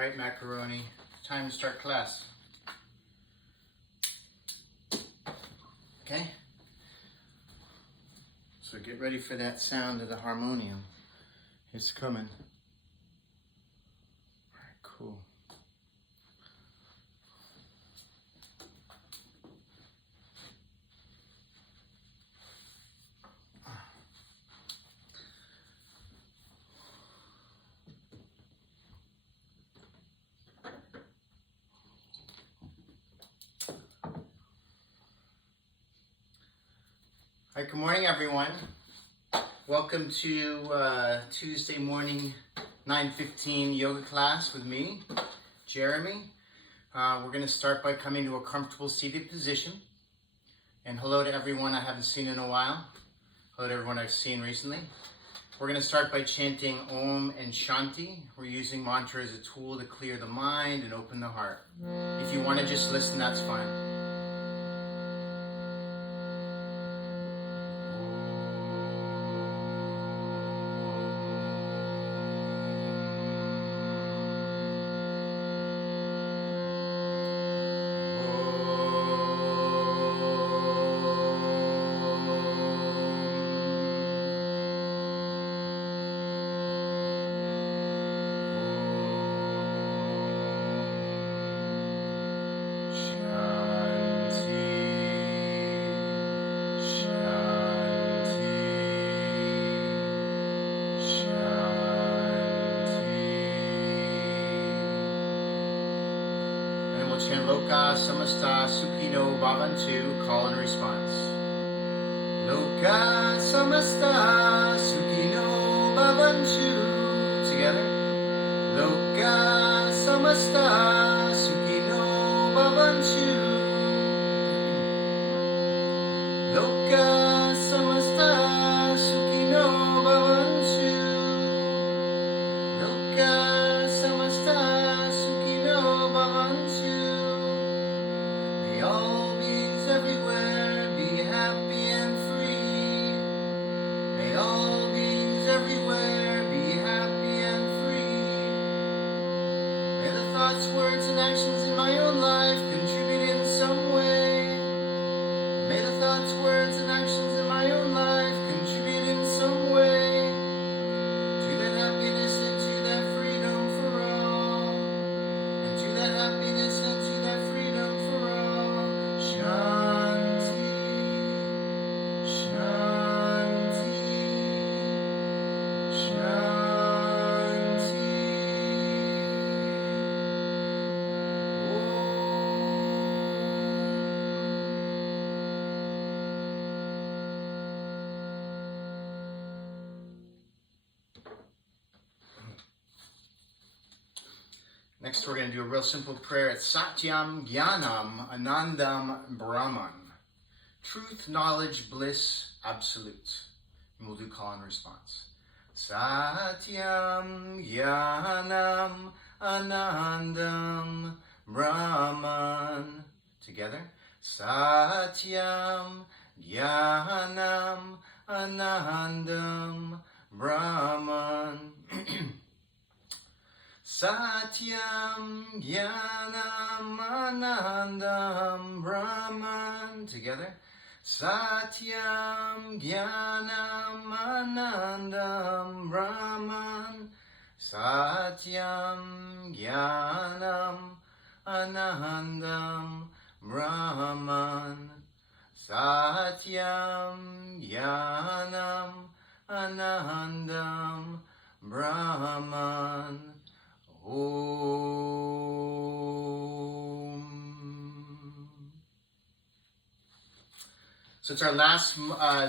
All right, macaroni, time to start class. Okay? So get ready for that sound of the harmonium. It's coming. All right, cool. All right, good morning, everyone. Welcome to Tuesday morning 9:15 yoga class with me, Jeremy. We're going to start by coming to a comfortable seated position. And hello to everyone I haven't seen in a while. Hello to everyone I've seen recently. We're going to start by chanting Om and Shanti. We're using mantra as a tool to clear the mind and open the heart. If you want to just listen, that's fine. Loka samasta sukhino bhavantu, call and response. Loka samasta sukhino bhavantu. Together. Loka samasta sukhino bhavantu. Loka samasta sukhino bhavantu. Loka samasta sukhino bhavantu. All beings everywhere be happy and free. May all beings everywhere be happy and free. May the thoughts, words, and actions in my own life contribute in some way. May the thoughts, words, and actions in my own life contribute in some way to that happiness and to that freedom for all. And to that happiness and to that freedom for all. Shanti, Shanti, Shanti. Next, we're going to do a real simple prayer. It's Satyam, Jnanam, Anandam, Brahman. Truth, knowledge, bliss, absolute. And we'll do call and response. Satyam, Jnanam, Anandam, Brahman. Together. Satyam, Jnanam, Anandam, Brahman. Satyam, Jnanam, Anandam, Brahman. Together. Satyam, Jnanam, Anandam, Brahman. Satyam, Jnanam, Anandam, Brahman. Satyam, Jnanam, Anandam, Brahman. Om. So it's our last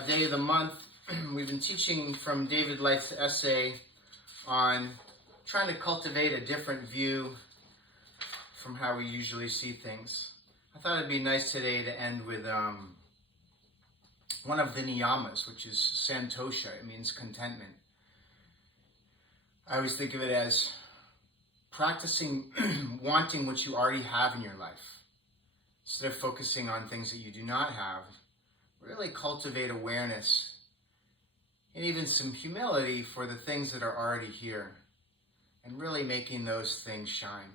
day of the month. We've been teaching from David Light's essay on trying to cultivate a different view from how we usually see things. I thought it'd be nice today to end with one of the niyamas, which is santosha. It means contentment. I always think of it as practicing wanting what you already have in your life. Instead of focusing on things that you do not have, really cultivate awareness and even some humility for the things that are already here. and really making those things shine.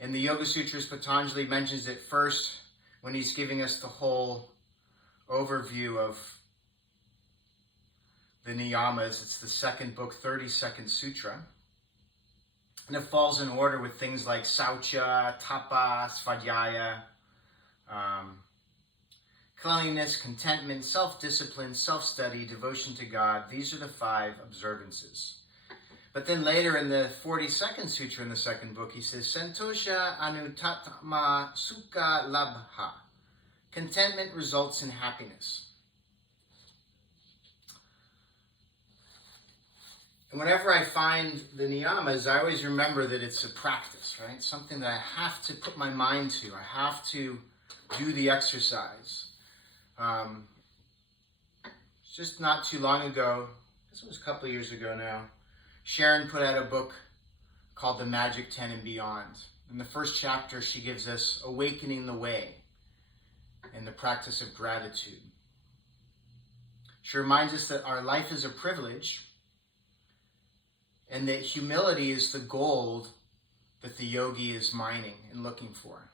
In the Yoga Sutras, Patanjali mentions it first when he's giving us the whole overview of the niyamas. It's the second book, 32nd Sutra. And it falls in order with things like Saucha, Tapa, Svadhyaya, cleanliness, contentment, self-discipline, self-study, devotion to God. These are the 5 observances. But then later in the 42nd Sutra in the second book, he says, Santosha anutatma sukha labha. Contentment results in happiness. And whenever I find the niyamas, I always remember that it's a practice, right? Something that I have to put my mind to. I have to do the exercise. Just not too long ago, this was a couple of years ago now, Sharon put out a book called The Magic 10 and Beyond. In the first chapter, she gives us awakening the way and the practice of gratitude. She reminds us that our life is a privilege and that humility is the gold that the yogi is mining and looking for.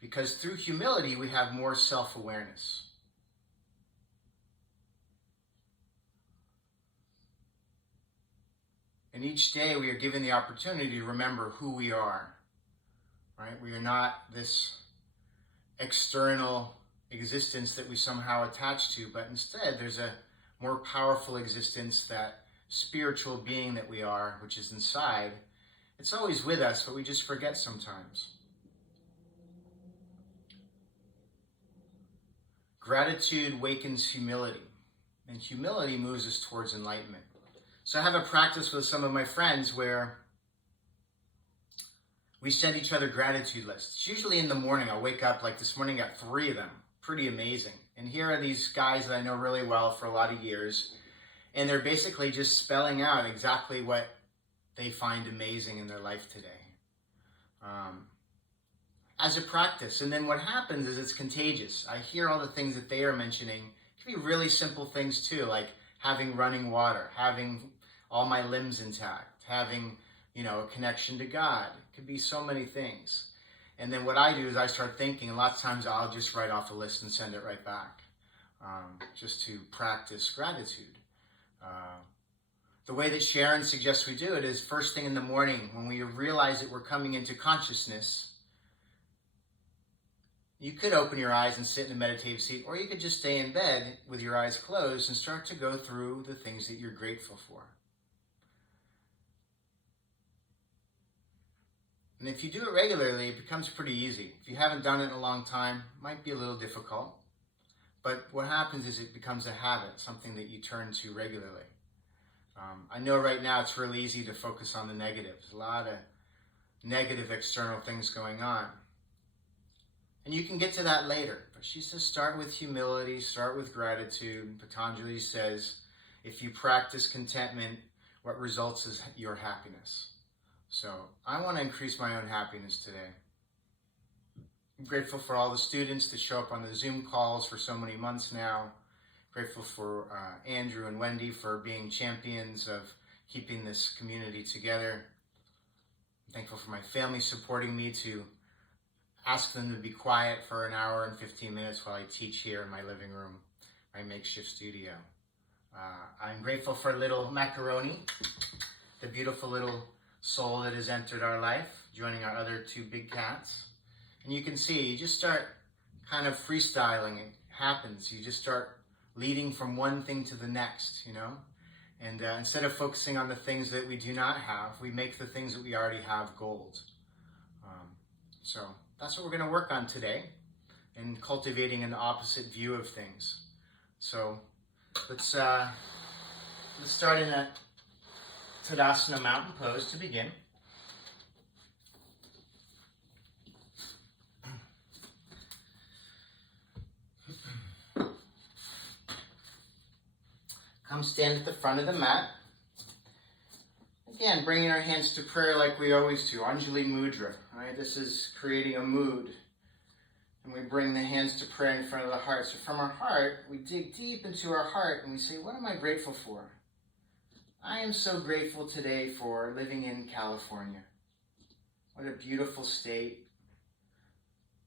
Because through humility, we have more self-awareness. And each day we are given the opportunity to remember who we are, right? We are not this external existence that we somehow attach to, but instead there's a more powerful existence, that spiritual being that we are, which is inside. It's always with us, but we just forget sometimes. Gratitude wakens humility, and humility moves us towards enlightenment. So I have a practice with some of my friends where we send each other gratitude lists. It's usually in the morning. I'll wake up, like this morning, I got 3 of them. Pretty amazing. And here are these guys that I know really well for a lot of years, and they're basically just spelling out exactly what they find amazing in their life today. As a practice. And then what happens is it's contagious. I hear all the things that they are mentioning. It can be really simple things too, like having running water, having all my limbs intact, having, a connection to God. It could be so many things. And then what I do is I start thinking, and lots of times I'll just write off a list and send it right back, just to practice gratitude. The way that Sharon suggests we do it is first thing in the morning, when we realize that we're coming into consciousness. You could open your eyes and sit in a meditative seat, or you could just stay in bed with your eyes closed and start to go through the things that you're grateful for. And if you do it regularly, it becomes pretty easy. If you haven't done it in a long time, it might be a little difficult. But what happens is it becomes a habit, something that you turn to regularly. I know right now it's really easy to focus on the negatives. A lot of negative external things going on. And you can get to that later. But she says start with humility, start with gratitude. Patanjali says if you practice contentment, what results is your happiness. So I want to increase my own happiness today. I'm grateful for all the students that show up on the Zoom calls for so many months now. Grateful for Andrew and Wendy for being champions of keeping this community together. I'm thankful for my family supporting me to ask them to be quiet for an hour and 15 minutes while I teach here in my living room, my makeshift studio. I'm grateful for little Macaroni, the beautiful little soul that has entered our life, joining our other 2 big cats. And you can see, you just start kind of freestyling. It happens. You just start leading from one thing to the next, And instead of focusing on the things that we do not have, we make the things that we already have gold. So that's what we're going to work on today, in cultivating an opposite view of things. So let's start in a Tadasana mountain pose to begin. Come stand at the front of the mat. Again, bringing our hands to prayer like we always do. Anjali Mudra, right? This is creating a mood. And we bring the hands to prayer in front of the heart. So from our heart, we dig deep into our heart and we say, what am I grateful for? I am so grateful today for living in California. What a beautiful state.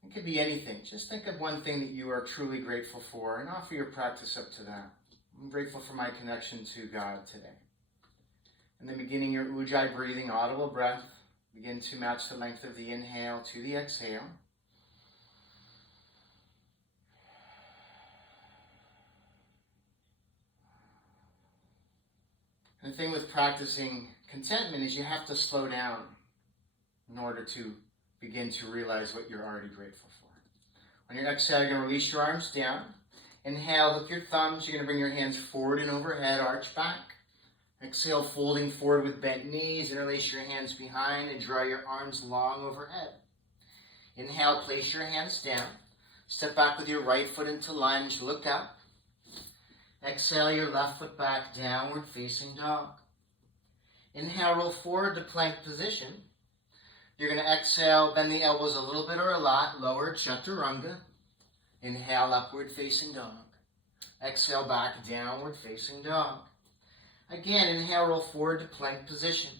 It could be anything. Just think of one thing that you are truly grateful for and offer your practice up to that. I'm grateful for my connection to God today. And then beginning your Ujjayi breathing, audible breath, begin to match the length of the inhale to the exhale. And the thing with practicing contentment is you have to slow down in order to begin to realize what you're already grateful for. On your exhale, you're going to release your arms down. Inhale, hook your thumbs. You're going to bring your hands forward and overhead, arch back. Exhale, folding forward with bent knees. Interlace your hands behind and draw your arms long overhead. Inhale, place your hands down. Step back with your right foot into lunge. Look up. Exhale, your left foot back, downward facing dog. Inhale, roll forward to plank position. You're going to exhale, bend the elbows a little bit or a lot, lower chaturanga. Inhale, upward facing dog. Exhale, back, downward facing dog. Again, inhale, roll forward to plank position.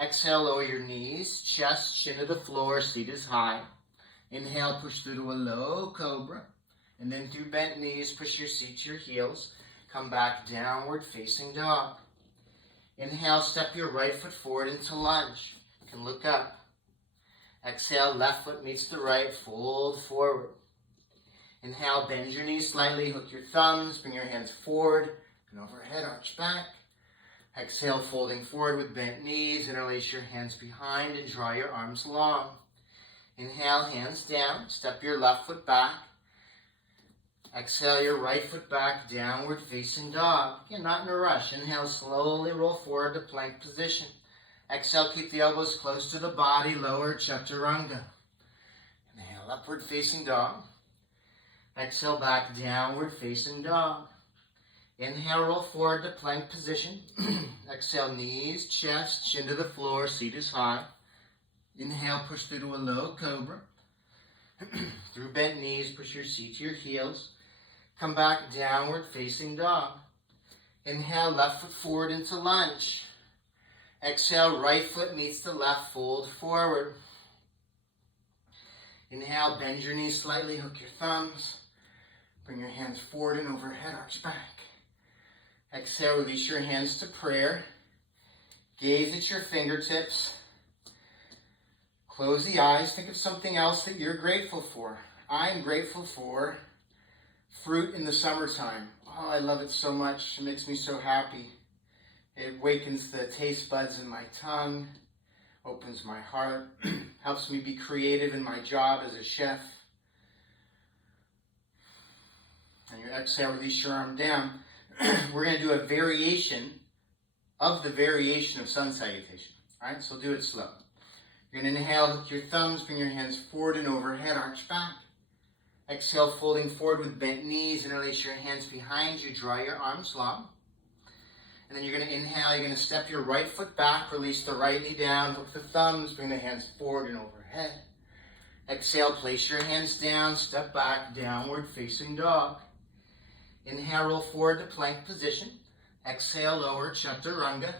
Exhale, lower your knees, chest, chin to the floor, seat is high. Inhale, push through to a low cobra. And then through bent knees, push your seat to your heels. Come back, downward facing dog. Inhale, step your right foot forward into lunge. You can look up. Exhale, left foot meets the right, fold forward. Inhale, bend your knees slightly, hook your thumbs, bring your hands forward and overhead, arch back. Exhale, folding forward with bent knees, interlace your hands behind and draw your arms long. Inhale, hands down, step your left foot back. Exhale, your right foot back, downward facing dog. Again, not in a rush. Inhale, slowly roll forward to plank position. Exhale, keep the elbows close to the body, lower chaturanga. Inhale, upward facing dog. Exhale, back, downward facing dog. Inhale, roll forward to plank position. Exhale, knees, chest, chin to the floor, seat is high. Inhale, push through to a low cobra. Through bent knees, push your seat to your heels. Come back, downward facing dog. Inhale, left foot forward into lunge. Exhale, right foot meets the left, fold forward. Inhale, bend your knees slightly, hook your thumbs. Bring your hands forward and overhead, arch back. Exhale, release your hands to prayer. Gaze at your fingertips. Close the eyes. Think of something else that you're grateful for. I'm grateful for fruit in the summertime. Oh, I love it so much. It makes me so happy. It awakens the taste buds in my tongue, opens my heart, helps me be creative in my job as a chef. And you exhale, release your arm down. We're going to do a variation of the variation of Sun Salutation. All right, so do it slow. You're going to inhale, hook your thumbs, bring your hands forward and overhead, arch back. Exhale, folding forward with bent knees, interlace your hands behind you, draw your arms long. And then you're going to inhale, you're going to step your right foot back, release the right knee down, hook the thumbs, bring the hands forward and overhead. Exhale, place your hands down, step back, downward facing dog. Inhale, roll forward to plank position. Exhale, lower chaturanga.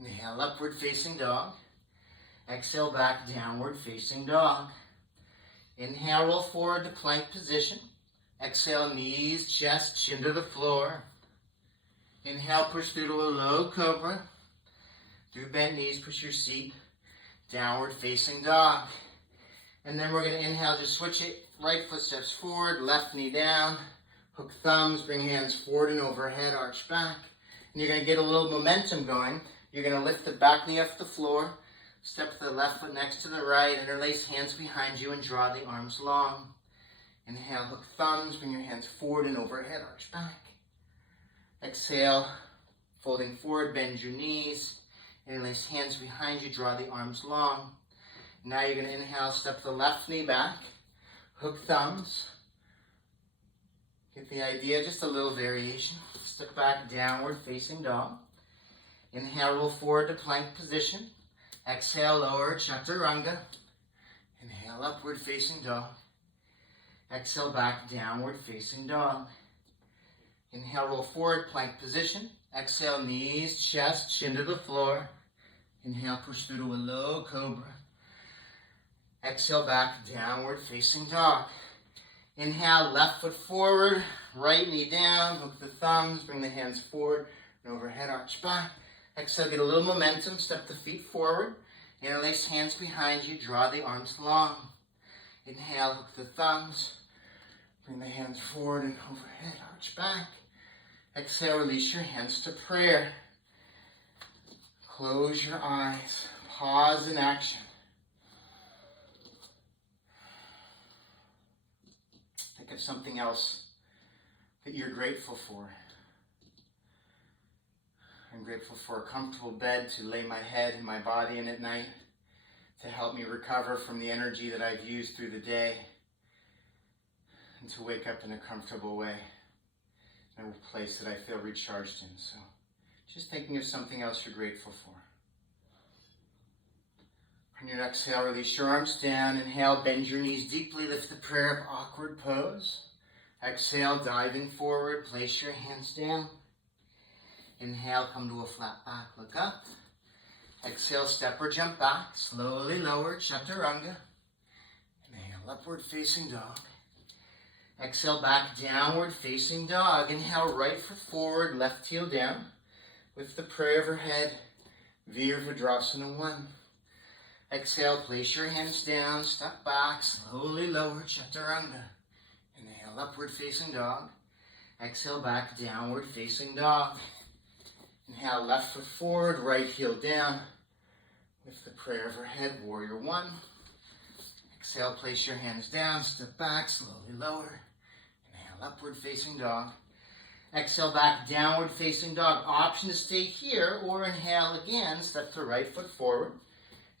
Inhale, upward facing dog. Exhale, back, downward facing dog. Inhale, roll forward to plank position. Exhale, knees, chest, chin to the floor. Inhale, push through to a low cobra. Through bent knees, push your seat. Downward facing dog. And then we're going to inhale, just switch it. Right foot steps forward, left knee down. Hook thumbs, bring hands forward and overhead, arch back. And you're going to get a little momentum going. You're going to lift the back knee off the floor. Step the left foot next to the right. Interlace hands behind you and draw the arms long. Inhale, hook thumbs, bring your hands forward and overhead, arch back. Exhale, folding forward, bend your knees. Interlace hands behind you, draw the arms long. Now you're going to inhale, step the left knee back. Hook thumbs. Get the idea, just a little variation. Step back, downward facing dog. Inhale, roll forward to plank position. Exhale, lower chaturanga. Inhale, upward facing dog. Exhale, back, downward facing dog. Inhale, roll forward, plank position. Exhale, knees, chest, chin to the floor. Inhale, push through to a low cobra. Exhale, back, downward facing dog. Inhale, left foot forward, right knee down, hook the thumbs, bring the hands forward and overhead, arch back. Exhale, get a little momentum, step the feet forward. Interlace hands behind you, draw the arms long. Inhale, hook the thumbs, bring the hands forward and overhead, arch back. Exhale, release your hands to prayer. Close your eyes, pause in action. Think of something else that you're grateful for. I'm grateful for a comfortable bed to lay my head and my body in at night, to help me recover from the energy that I've used through the day, and to wake up in a comfortable way, in a place that I feel recharged in. So just thinking of something else you're grateful for. On your exhale, release your arms down. Inhale, bend your knees deeply, lift the prayer up, awkward pose. Exhale, diving forward, place your hands down. Inhale, come to a flat back, look up. Exhale, step or jump back, slowly lower, chaturanga. Inhale, upward facing dog. Exhale, back, downward facing dog. Inhale, right foot forward, left heel down. With the prayer overhead, Virabhadrasana 1. Exhale, place your hands down, step back, slowly lower, chaturanga. Inhale, upward facing dog. Exhale, back, downward facing dog. Inhale, left foot forward, right heel down. With the prayer overhead, warrior 1. Exhale, place your hands down, step back, slowly lower. Inhale, upward facing dog. Exhale, back, downward facing dog. Option to stay here or inhale again, step the right foot forward.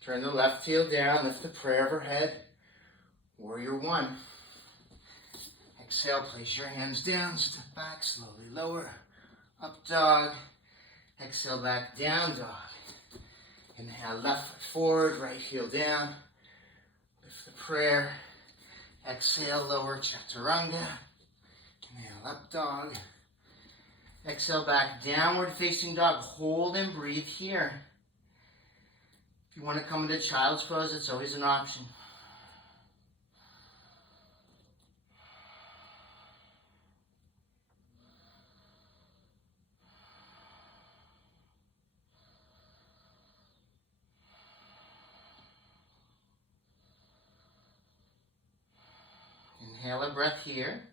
Turn the left heel down, lift the prayer overhead, warrior 1. Exhale, place your hands down, step back, slowly lower. Up dog. Exhale, back, down dog. Inhale, left foot forward, right heel down. Lift the prayer. Exhale, lower, chaturanga. Inhale, up dog. Exhale, back, downward facing dog. Hold and breathe here. If you want to come into child's pose, it's always an option. Inhale a breath here.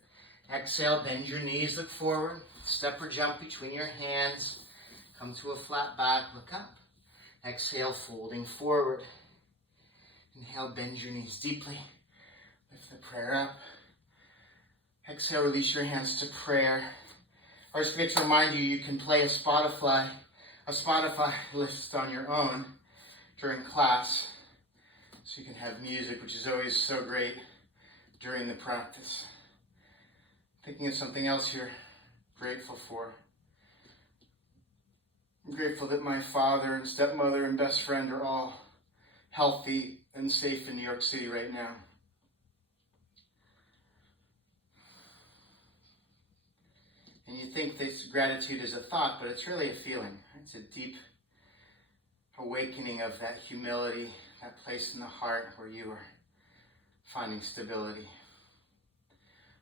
Exhale, bend your knees, look forward. Step or jump between your hands. Come to a flat back, look up. Exhale, folding forward. Inhale, bend your knees deeply. Lift the prayer up. Exhale, release your hands to prayer. I just forget to remind you, you can play a Spotify list on your own during class. So you can have music, which is always so great during the practice. Thinking of something else you're grateful for. I'm grateful that my father and stepmother and best friend are all healthy and safe in New York City right now. And you think this gratitude is a thought, but it's really a feeling. It's a deep awakening of that humility, that place in the heart where you are finding stability.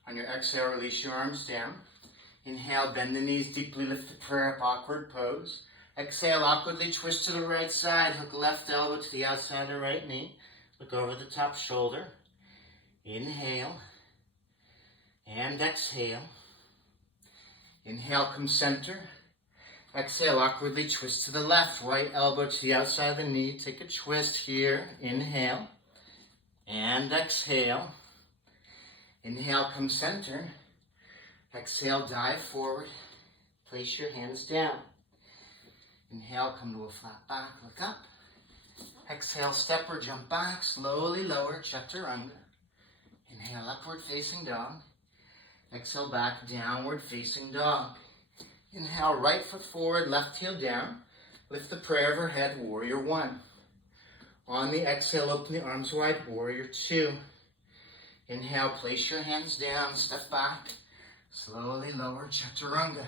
On your exhale, release your arms down. Inhale, bend the knees deeply, lift the prayer up, awkward pose. Exhale, awkwardly twist to the right side, hook left elbow to the outside of the right knee. Look over the top shoulder. Inhale and exhale. Inhale, come center. Exhale, awkwardly twist to the left, right elbow to the outside of the knee. Take a twist here. Inhale and exhale. Inhale, come center. Exhale, dive forward. Place your hands down. Inhale, come to a flat back, look up. Exhale, step or jump back, slowly lower, chaturanga. Inhale, upward facing dog. Exhale, back, downward facing dog. Inhale, right foot forward, left heel down. Lift the prayer overhead, warrior 1. On the exhale, open the arms wide, warrior 2. Inhale, place your hands down, step back. Slowly lower, Chaturanga.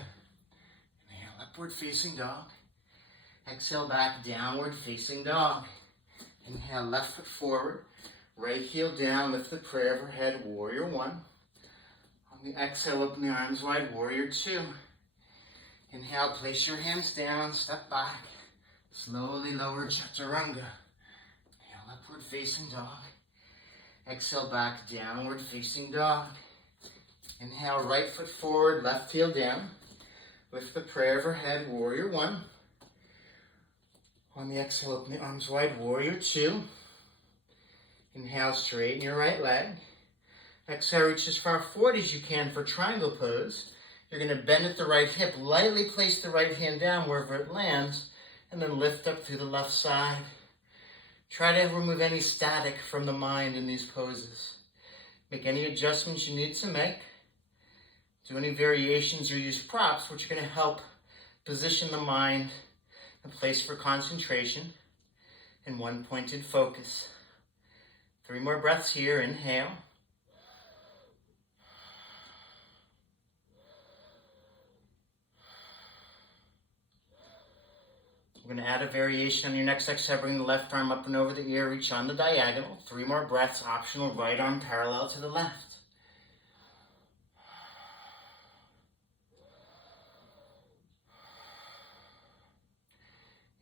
Inhale, upward facing dog. Exhale, back, downward facing dog. Inhale, left foot forward. Right heel down, lift the prayer overhead, warrior one. On the exhale, open the arms wide, warrior two. Inhale, place your hands down, step back. Slowly lower, Chaturanga. Inhale, upward facing dog. Exhale, back, downward facing dog. Inhale, right foot forward, left heel down. Lift the prayer overhead, warrior one. On the exhale, open the arms wide, warrior two. Inhale, straighten your right leg. Exhale, reach as far forward as you can for triangle pose. You're going to bend at the right hip, lightly place the right hand down wherever it lands, and then lift up through the left side. Try to remove any static from the mind in these poses. Make any adjustments you need to make. Do any variations or use props, which are going to help position the mind a place for concentration and one pointed focus. 3 more breaths here. Inhale. We're going to add a variation on your next exhale. Bring the left arm up and over the ear. Reach on the diagonal. 3 more breaths. Optional, right arm parallel to the left.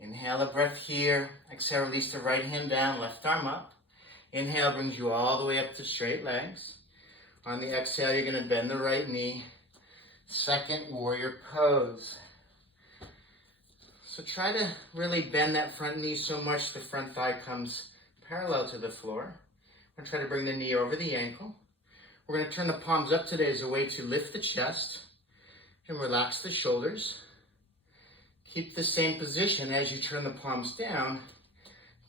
Inhale a breath here. Exhale, release the right hand down, left arm up. Inhale brings you all the way up to straight legs. On the exhale, you're going to bend the right knee. Second warrior pose. So try to really bend that front knee so much the front thigh comes parallel to the floor. We're going to try to bring the knee over the ankle. We're going to turn the palms up today as a way to lift the chest and relax the shoulders. Keep the same position as you turn the palms down,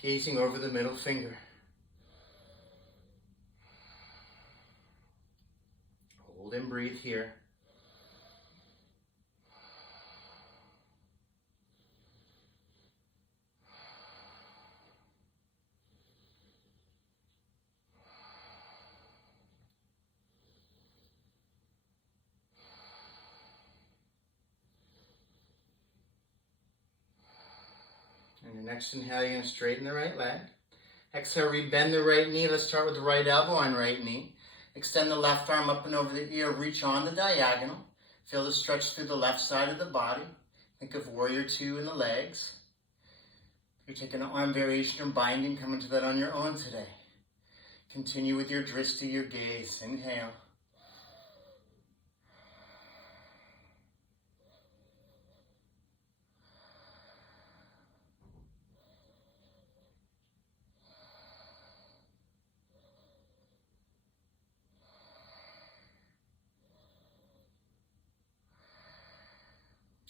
gazing over the middle finger. Hold and breathe here. And your next inhale, you're going to straighten the right leg. Exhale, rebend the right knee. Let's start with the right elbow on right knee. Extend the left arm up and over the ear. Reach on the diagonal. Feel the stretch through the left side of the body. Think of warrior two in the legs. You're taking an arm variation or binding. Come into that on your own today. Continue with your drishti, your gaze. Inhale.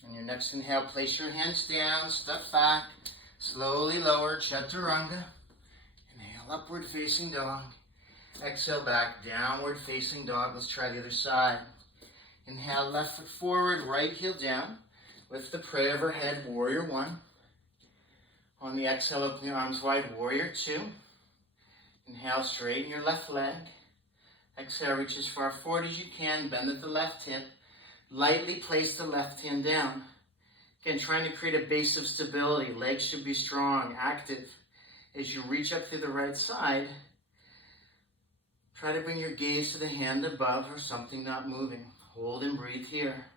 On your next inhale, place your hands down, step back, slowly lower, Chaturanga. Inhale, upward facing dog. Exhale, back, downward facing dog. Let's try the other side. Inhale, left foot forward, right heel down. Lift the prayer overhead, warrior one. On the exhale, open the arms wide, warrior two. Inhale, straighten your left leg. Exhale, reach as far forward as you can, bend at the left hip. Lightly place the left hand down. Again, trying to create a base of stability. Legs should be strong, active. As you reach up through the right side, try to bring your gaze to the hand above or something not moving. Hold and breathe here.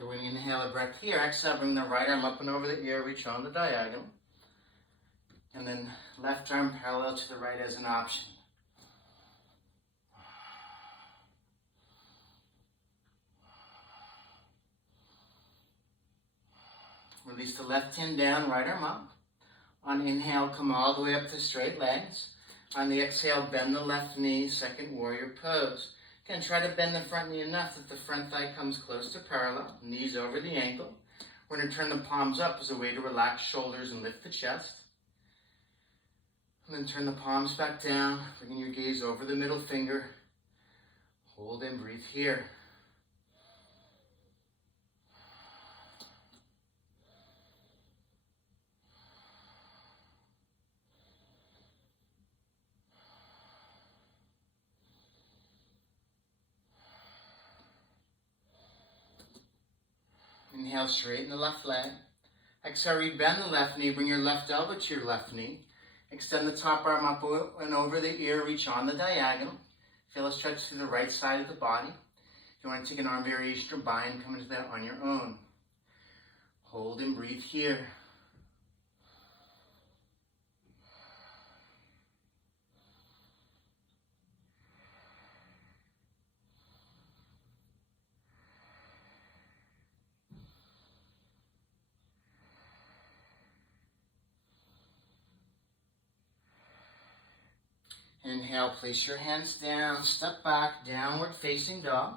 So when you inhale a breath here, exhale, bring the right arm up and over the ear, reach on the diagonal. And then left arm parallel to the right as an option. Release the left hand down, right arm up. On inhale, come all the way up to straight legs. On the exhale, bend the left knee, second warrior pose. Again, try to bend the front knee enough that the front thigh comes close to parallel, knees over the ankle. We're going to turn the palms up as a way to relax shoulders and lift the chest. And then turn the palms back down, bringing your gaze over the middle finger. Hold and breathe here. Inhale, straighten the left leg. Exhale, rebend the left knee. Bring your left elbow to your left knee. Extend the top arm up and over the ear. Reach on the diagonal. Feel a stretch through the right side of the body. If you want to take an arm variation or bind, come into that on your own. Hold and breathe here. Inhale, place your hands down, step back, downward facing dog.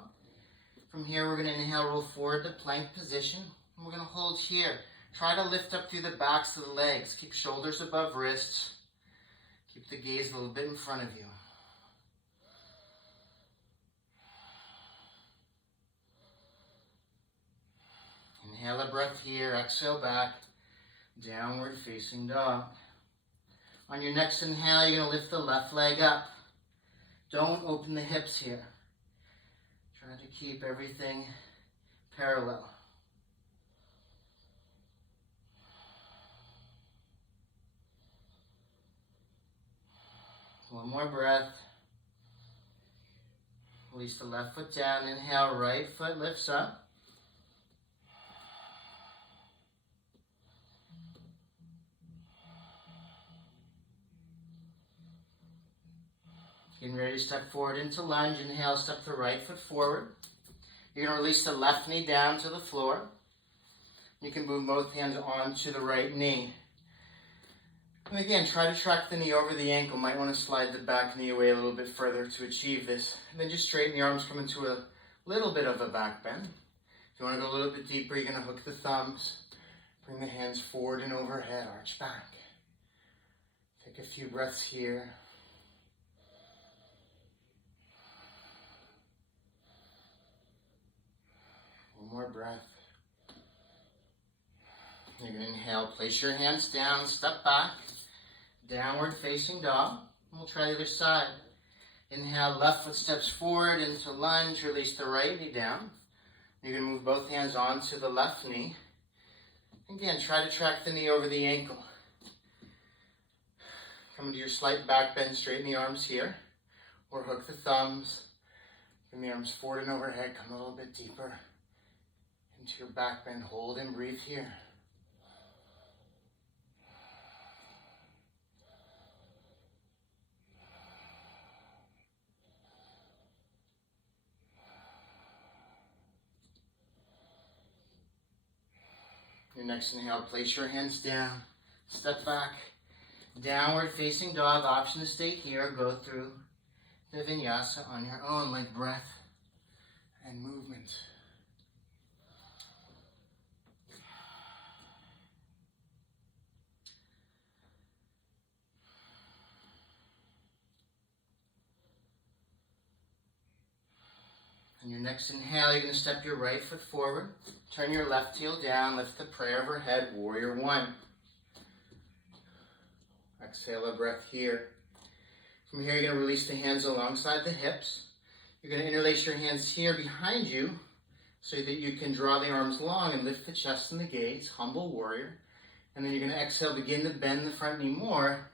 From here, we're going to inhale, roll forward to plank position. And we're going to hold here. Try to lift up through the backs of the legs. Keep shoulders above wrists. Keep the gaze a little bit in front of you. Inhale a breath here, exhale back, downward facing dog. On your next inhale, you're going to lift the left leg up. Don't open the hips here. Try to keep everything parallel. One more breath. Release the left foot down. Inhale, right foot lifts up. Getting ready to step forward into lunge. Inhale, step the right foot forward. You're going to release the left knee down to the floor. You can move both hands onto the right knee. And again, try to track the knee over the ankle. Might want to slide the back knee away a little bit further to achieve this. And then just straighten the arms, come into a little bit of a back bend. If you want to go a little bit deeper, you're going to hook the thumbs. Bring the hands forward and overhead, arch back. Take a few breaths here. One more breath. You're going to inhale, place your hands down, step back, downward facing dog. And we'll try the other side. Inhale, left foot steps forward into lunge, release the right knee down. You're going to move both hands onto the left knee. Again, try to track the knee over the ankle. Come into your slight back bend, straighten the arms here, or hook the thumbs. Bring the arms forward and overhead, come a little bit deeper into your back bend, hold and breathe here. Your next inhale, place your hands down, step back, downward facing dog. Option to stay here, go through the vinyasa on your own, like breath and movement. On your next inhale, you're going to step your right foot forward, turn your left heel down, lift the prayer overhead, warrior one. Exhale a breath here. From here, you're going to release the hands alongside the hips. You're going to interlace your hands here behind you so that you can draw the arms long and lift the chest and the gaze, humble warrior. And then you're going to exhale, begin to bend the front knee more.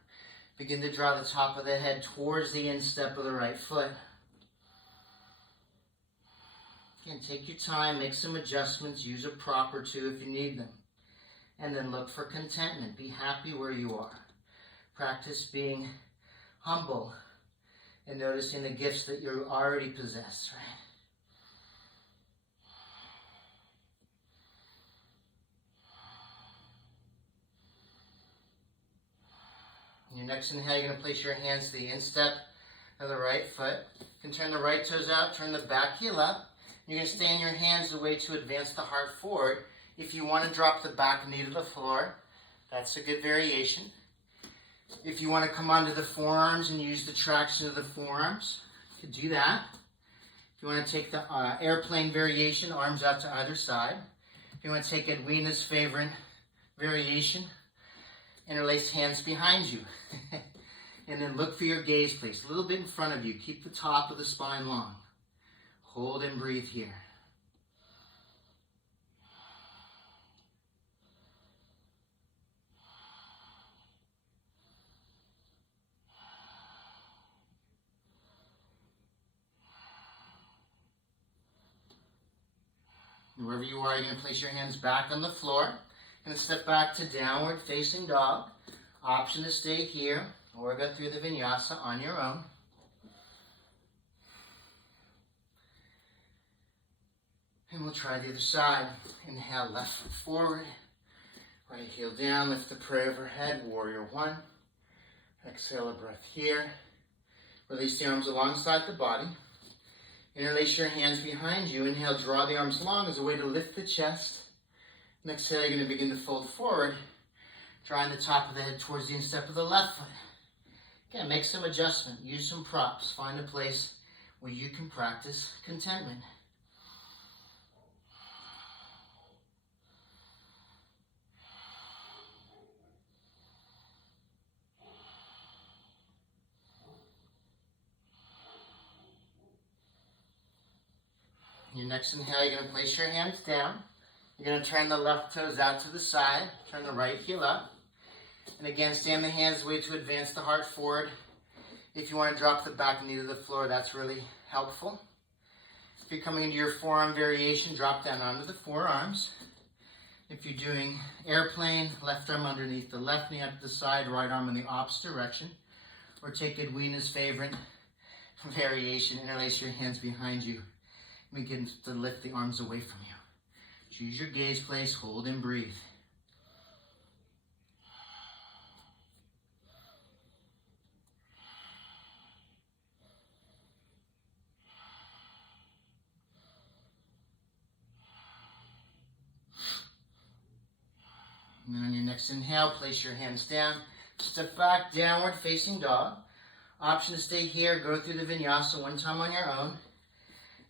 Begin to draw the top of the head towards the instep of the right foot. Again, take your time, make some adjustments, use a prop or two if you need them. And then look for contentment. Be happy where you are. Practice being humble and noticing the gifts that you already possess, right? In your next inhale, you're going to place your hands to the instep of the right foot. You can turn the right toes out, turn the back heel up. You're going to stand your hands away to advance the heart forward. If you want to drop the back knee to the floor, that's a good variation. If you want to come onto the forearms and use the traction of the forearms, you can do that. If you want to take the airplane variation, arms out to either side. If you want to take Edwina's favorite variation, interlace hands behind you. And then look for your gaze, please. A little bit in front of you. Keep the top of the spine long. Hold and breathe here. And wherever you are, you're going to place your hands back on the floor. You're going to step back to downward facing dog. Option to stay here or go through the vinyasa on your own. And we'll try the other side. Inhale, left foot forward. Right heel down, lift the prayer overhead, warrior one. Exhale a breath here. Release the arms alongside the body. Interlace your hands behind you. Inhale, draw the arms long as a way to lift the chest. And exhale, you're going to begin to fold forward, drawing the top of the head towards the instep of the left foot. Again, make some adjustment. Use some props. Find a place where you can practice contentment. Your next inhale, you're going to place your hands down. You're going to turn the left toes out to the side. Turn the right heel up. And again, stand the hands way to advance the heart forward. If you want to drop the back knee to the floor, that's really helpful. If you're coming into your forearm variation, drop down onto the forearms. If you're doing airplane, left arm underneath the left knee up to the side, right arm in the opposite direction. Or take Edwina's favorite variation, interlace your hands behind you. Begin to lift the arms away from you. Choose your gaze place, hold and breathe. And then on your next inhale, place your hands down. Step back, downward facing dog. Option to stay here, go through the vinyasa one time on your own.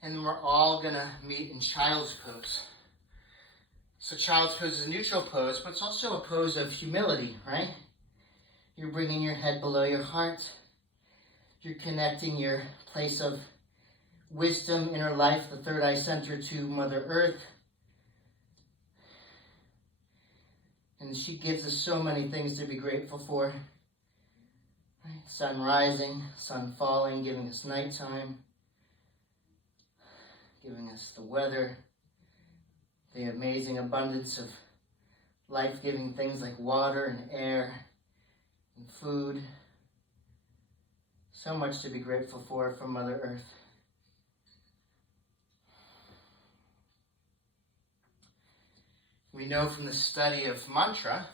And then we're all going to meet in child's pose. So child's pose is a neutral pose, but it's also a pose of humility, right? You're bringing your head below your heart. You're connecting your place of wisdom, inner life, the third eye center to Mother Earth. And she gives us so many things to be grateful for. Right? Sun rising, sun falling, giving us nighttime. Giving us the weather, the amazing abundance of life-giving things like water and air and food. So much to be grateful for from Mother Earth. We know from the study of mantra,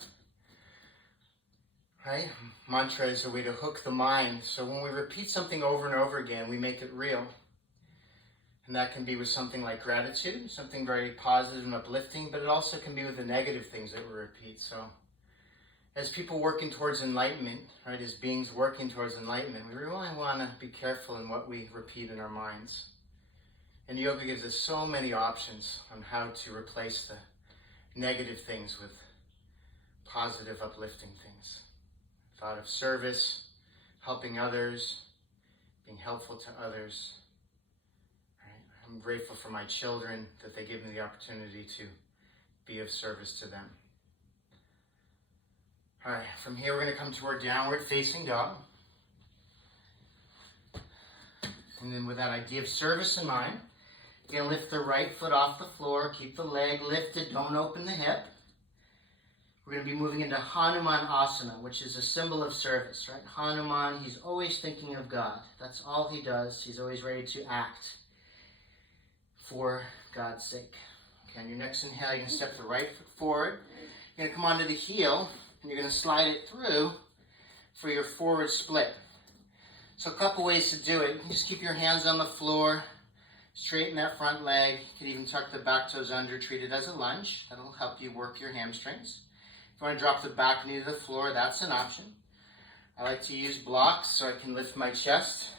right? Mantra is a way to hook the mind. So when we repeat something over and over again, we make it real. And that can be with something like gratitude, something very positive and uplifting, but it also can be with the negative things that we repeat. So as people working towards enlightenment, right, as beings working towards enlightenment, we really want to be careful in what we repeat in our minds. And yoga gives us so many options on how to replace the negative things with positive, uplifting things. Thought of service, helping others, being helpful to others. I'm grateful for my children, that they give me the opportunity to be of service to them. All right, from here we're going to come to our downward facing dog. And then with that idea of service in mind, you're going to lift the right foot off the floor, keep the leg lifted, don't open the hip. We're going to be moving into Hanuman Asana, which is a symbol of service, right? Hanuman, he's always thinking of God. That's all he does. He's always ready to act for God's sake. Okay, on your next inhale, you're going to step the right foot forward. You're going to come onto the heel, and you're going to slide it through for your forward split. So a couple ways to do it. You can just keep your hands on the floor, straighten that front leg. You can even tuck the back toes under, treat it as a lunge. That'll help you work your hamstrings. If you want to drop the back knee to the floor, that's an option. I like to use blocks so I can lift my chest.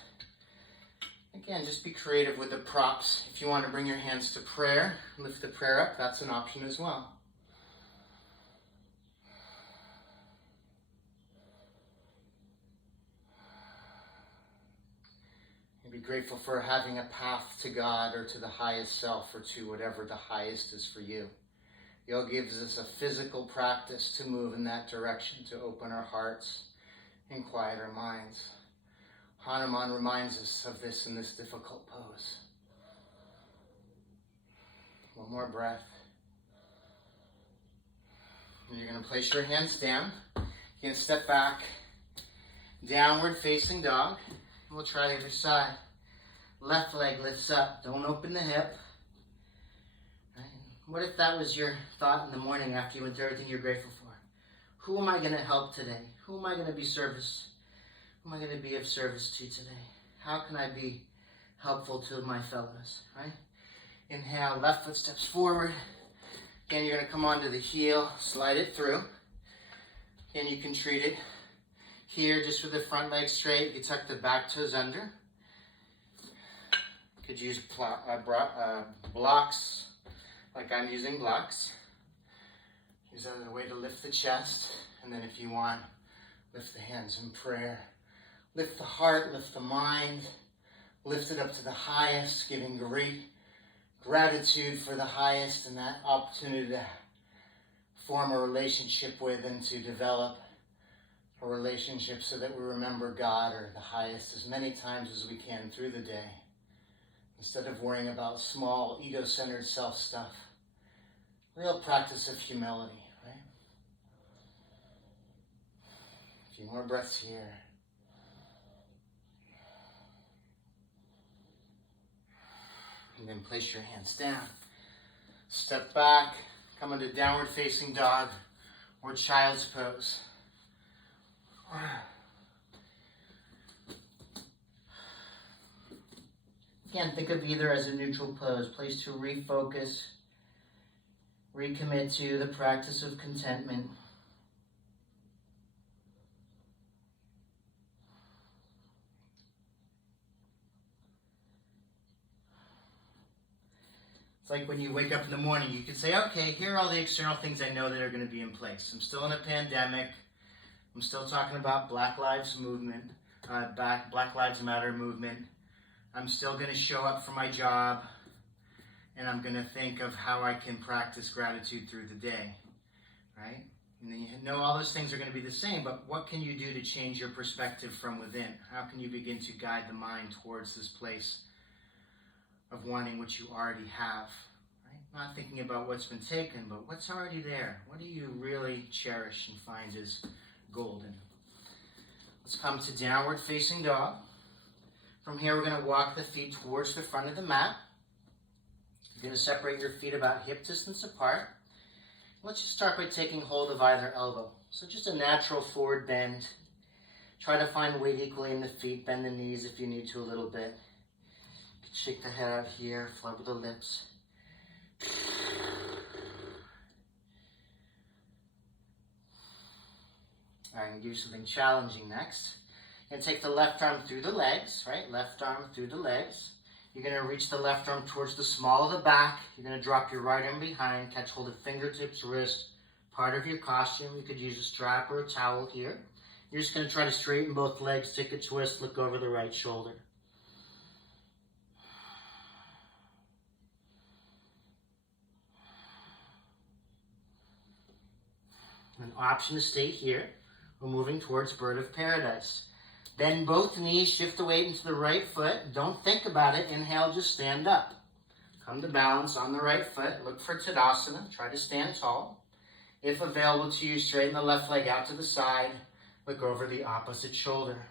Again, just be creative with the props. If you want to bring your hands to prayer, lift the prayer up, that's an option as well. And be grateful for having a path to God or to the highest self or to whatever the highest is for you. Yoga gives us a physical practice to move in that direction, to open our hearts and quiet our minds. Hanuman reminds us of this in this difficult pose. One more breath. And you're going to place your hands down. You're going to step back, downward facing dog. We'll try the other side. Left leg lifts up. Don't open the hip. Right? What if that was your thought in the morning after you went through everything you're grateful for? Who am I going to help today? Who am I going to be service? Who am I going to be of service to today? How can I be helpful to my fellows? Right? Inhale, left foot steps forward. Again, you're going to come onto the heel, slide it through. Again, you can treat it here just with the front leg straight. You can tuck the back toes under. You could use blocks, like I'm using blocks. Use that as a way to lift the chest. And then if you want, lift the hands in prayer. Lift the heart, lift the mind. Lift it up to the highest, giving great gratitude for the highest and that opportunity to form a relationship with and to develop a relationship so that we remember God or the highest as many times as we can through the day. Instead of worrying about small, ego-centered self stuff. Real practice of humility, right? A few more breaths here. And then place your hands down. Step back, come into downward facing dog or child's pose. Again, think of either as a neutral pose, place to refocus, recommit to the practice of contentment. It's like when you wake up in the morning, you can say, okay, here are all the external things I know that are going to be in place. I'm still in a pandemic. I'm still talking about Black Lives Matter movement. I'm still going to show up for my job. And I'm going to think of how I can practice gratitude through the day. Right? And then you know all those things are going to be the same, but what can you do to change your perspective from within? How can you begin to guide the mind towards this place of wanting what you already have, right? Not thinking about what's been taken, but what's already there. What do you really cherish and find is golden? Let's come to downward facing dog. From here, we're going to walk the feet towards the front of the mat. You're going to separate your feet about hip distance apart. Let's just start by taking hold of either elbow. So just a natural forward bend. Try to find weight equally in the feet. Bend the knees if you need to a little bit. Shake the head out here, flubber the lips. All right, I'm going to give you something challenging next. You're going to take the left arm through the legs, right? Left arm through the legs. You're going to reach the left arm towards the small of the back. You're going to drop your right arm behind, catch hold of fingertips, wrist, part of your costume. You could use a strap or a towel here. You're just going to try to straighten both legs, take a twist, look over the right shoulder. An option to stay here. We're moving towards bird of paradise. Bend both knees, shift the weight into the right foot. Don't think about it. Inhale, just stand up. Come to balance on the right foot. Look for Tadasana. Try to stand tall. If available to you, straighten the left leg out to the side. Look over the opposite shoulder.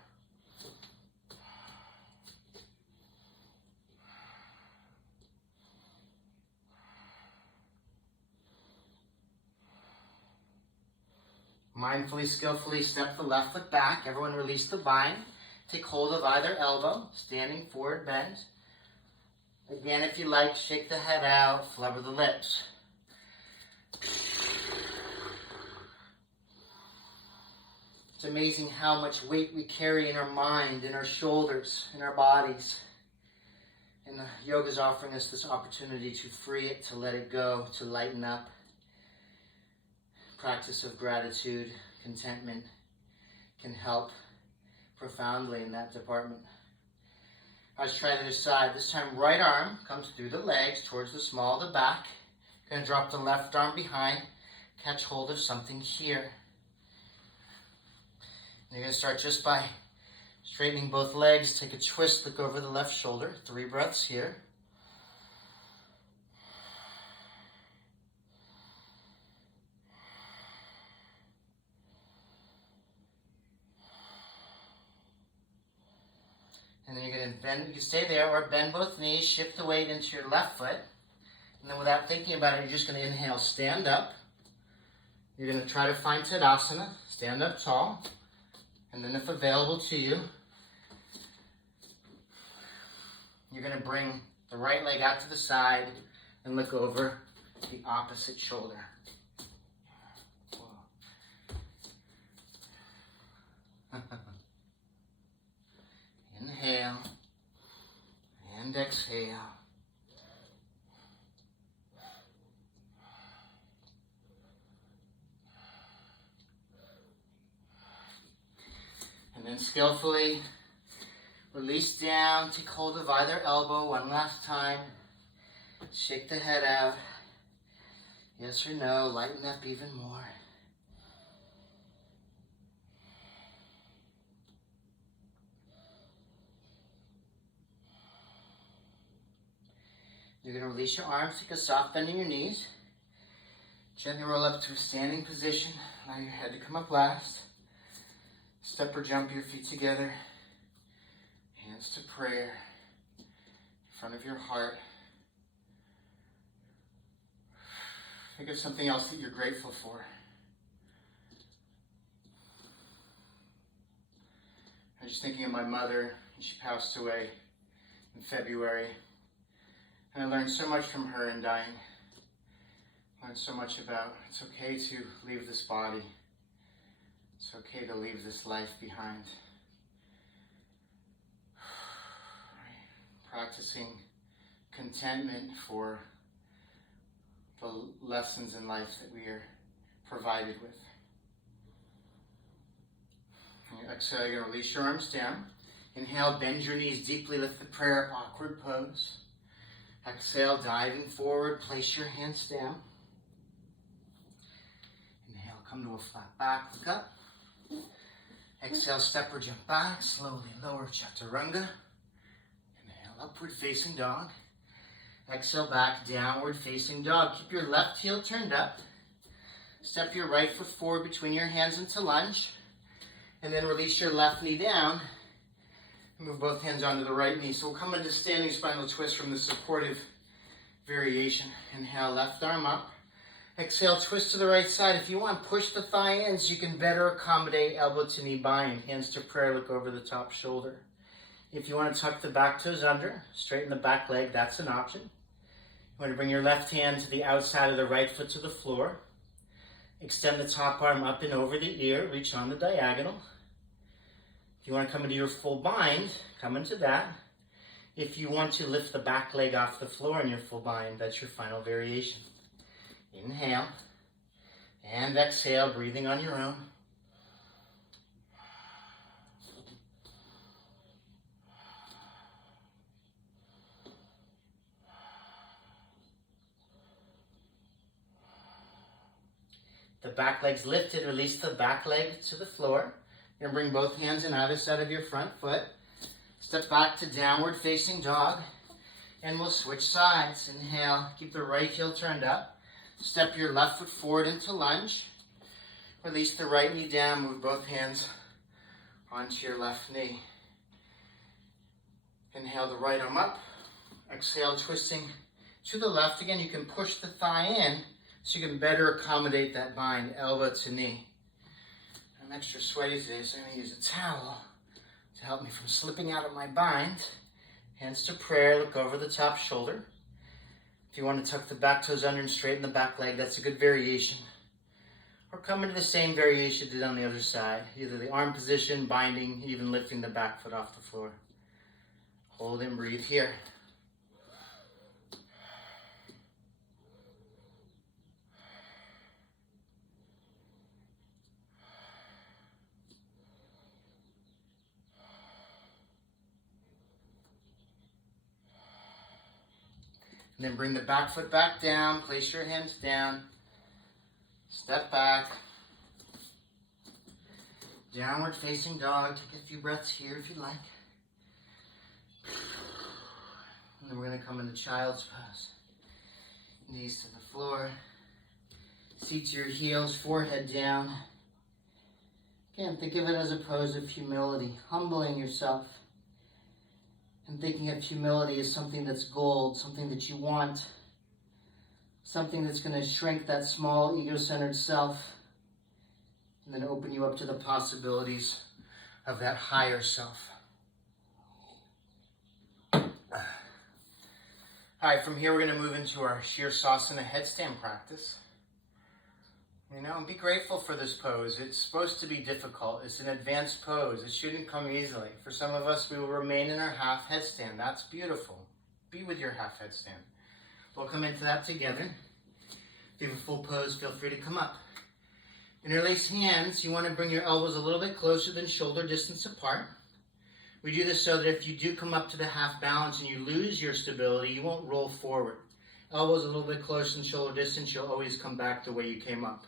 Mindfully, skillfully step the left foot back. Everyone release the bind. Take hold of either elbow, standing forward bend. Again, if you like, shake the head out, flubber the lips. It's amazing how much weight we carry in our mind, in our shoulders, in our bodies. And the yoga is offering us this opportunity to free it, to let it go, to lighten up. Practice of gratitude, contentment can help profoundly in that department. Let's try the other side. This time, right arm comes through the legs towards the small of the back. You're going to drop the left arm behind, catch hold of something here. And you're going to start just by straightening both legs, take a twist, look over the left shoulder. 3 breaths here. bend, you can stay there or bend both knees, shift the weight into your left foot. And then without thinking about it, you're just going to inhale, stand up. You're going to try to find Tadasana, stand up tall. And then if available to you, you're going to bring the right leg out to the side and look over the opposite shoulder. Inhale and exhale. And then skillfully release down, take hold of either elbow one last time. Shake the head out. Yes or no, lighten up even more. You're going to release your arms, take a soft bend in your knees. Gently roll up to a standing position. Allow your head to come up last. Step or jump your feet together. Hands to prayer. In front of your heart. Think of something else that you're grateful for. I was just thinking of my mother, and she passed away in February. And I learned so much from her in dying. I learned so much about it's okay to leave this body. It's okay to leave this life behind. Practicing contentment for the lessons in life that we are provided with. And you exhale, you're going to release your arms down. Inhale, bend your knees deeply, lift the prayer, awkward pose. Exhale, diving forward, place your hands down. Inhale, come to a flat back, look up. Exhale, step or jump back, slowly lower chaturanga. Inhale, upward facing dog. Exhale, back, downward facing dog. Keep your left heel turned up. Step your right foot forward between your hands into lunge. And then release your left knee down. Move both hands onto the right knee. So we'll come into standing spinal twist from the supportive variation. Inhale, left arm up. Exhale, twist to the right side. If you want, push the thigh in so you can better accommodate elbow to knee bind. Hands to prayer, look over the top shoulder. If you want to tuck the back toes under, straighten the back leg, that's an option. You want to bring your left hand to the outside of the right foot to the floor. Extend the top arm up and over the ear, reach on the diagonal. If you want to come into your full bind, come into that. If you want to lift the back leg off the floor in your full bind, that's your final variation. Inhale and exhale, breathing on your own. The back leg's lifted, release the back leg to the floor. You're going to bring both hands on either side of your front foot. Step back to downward facing dog. And we'll switch sides. Inhale, keep the right heel turned up. Step your left foot forward into lunge. Release the right knee down, move both hands onto your left knee. Inhale the right arm up. Exhale, twisting to the left. Again, you can push the thigh in so you can better accommodate that bind, elbow to knee. I'm extra sweaty today, so I'm going to use a towel to help me from slipping out of my bind. Hands to prayer, look over the top shoulder. If you want to tuck the back toes under and straighten the back leg, that's a good variation. Or come into the same variation you did on the other side. Either the arm position, binding, even lifting the back foot off the floor. Hold and breathe here. And then bring the back foot back down, place your hands down, step back, downward facing dog, take a few breaths here if you like. And then we're going to come into child's pose. Knees to the floor, feet to your heels, forehead down. Again, think of it as a pose of humility, humbling yourself. And thinking of humility as something that's gold, something that you want, something that's going to shrink that small ego-centered self and then open you up to the possibilities of that higher self. All right, from here we're going to move into our Shavasana headstand practice. You know, and be grateful for this pose. It's supposed to be difficult. It's an advanced pose. It shouldn't come easily. For some of us, we will remain in our half headstand. That's beautiful. Be with your half headstand. We'll come into that together. If you have a full pose, feel free to come up. Interlace hands. You want to bring your elbows a little bit closer than shoulder distance apart. We do this so that if you do come up to the half balance and you lose your stability, you won't roll forward. Elbows a little bit closer than shoulder distance, you'll always come back the way you came up.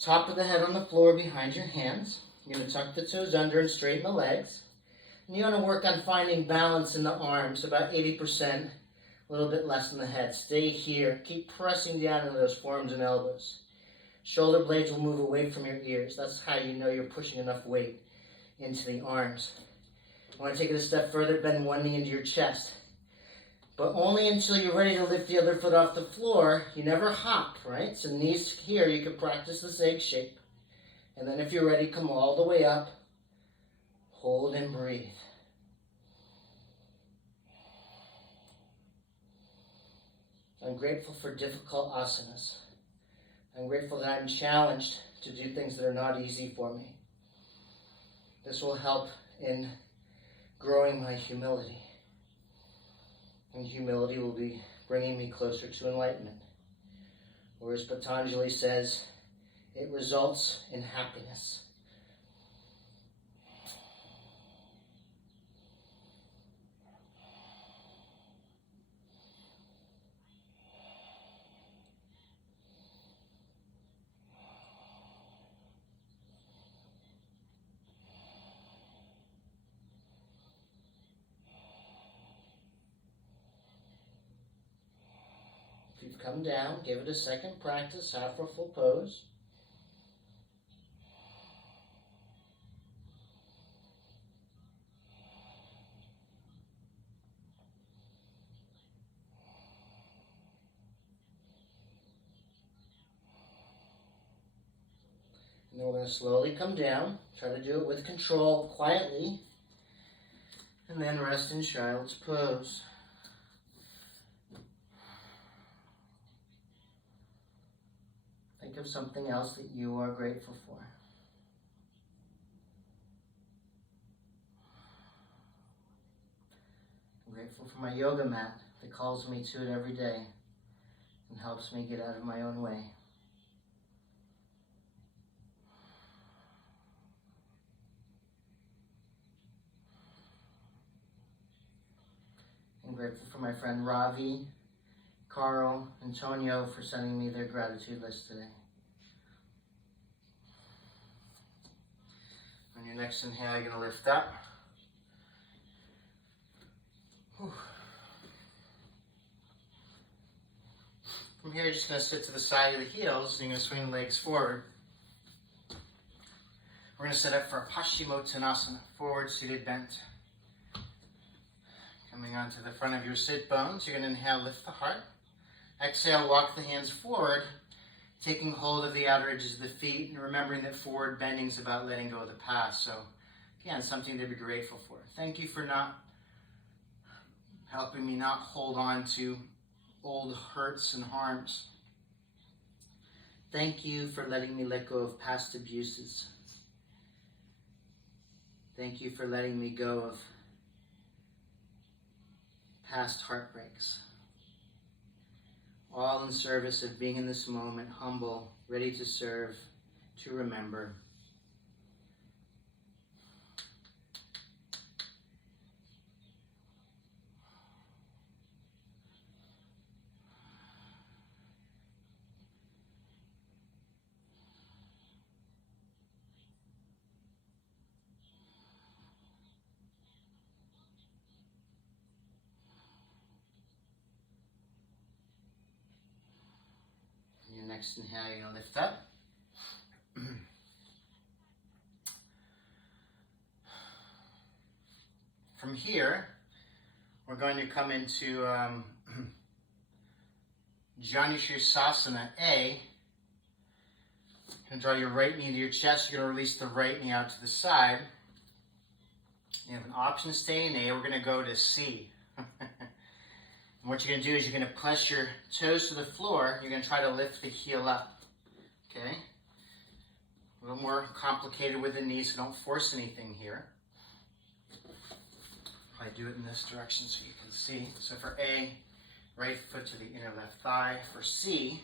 Top of the head on the floor behind your hands. You're going to tuck the toes under and straighten the legs. And you want to work on finding balance in the arms, about 80%, a little bit less in the head. Stay here. Keep pressing down into those forearms and elbows. Shoulder blades will move away from your ears. That's how you know you're pushing enough weight into the arms. You want to take it a step further, bend one knee into your chest. But only until you're ready to lift the other foot off the floor. You never hop, right? So knees here, you can practice this egg shape. And then if you're ready, come all the way up. Hold and breathe. I'm grateful for difficult asanas. I'm grateful that I'm challenged to do things that are not easy for me. This will help in growing my humility. And humility will be bringing me closer to enlightenment. Or as Patanjali says, it results in happiness. If you've come down, give it a second practice, half a full pose. And then we're going to slowly come down. Try to do it with control, quietly. And then rest in child's pose. Think of something else that you are grateful for. I'm grateful for my yoga mat that calls me to it every day and helps me get out of my own way. I'm grateful for my friend Ravi, Carl, and Antonio for sending me their gratitude list today. On your next inhale, you're going to lift up. Whew. From here, you're just going to sit to the side of the heels, and you're going to swing the legs forward. We're going to set up for a Paschimottanasana, forward seated bent. Coming onto the front of your sit bones, you're going to inhale, lift the heart. Exhale, walk the hands forward, taking hold of the outer edges of the feet and remembering that forward bending is about letting go of the past. So, again, something to be grateful for. Thank you for not helping me not hold on to old hurts and harms. Thank you for letting me let go of past abuses. Thank you for letting me go of past heartbreaks. All in service of being in this moment, humble, ready to serve, to remember. Next inhale, you're going to lift up. From here, We're going to come into Shavasana A. You're going to draw your right knee to your chest. You're going to release the right knee out to the side. You have an option to stay in A. We're going to go to C. And what you're going to do is you're going to press your toes to the floor. You're going to try to lift the heel up. Okay? A little more complicated with the knees, so don't force anything here. I do it in this direction so you can see. So for A, right foot to the inner left thigh. For C,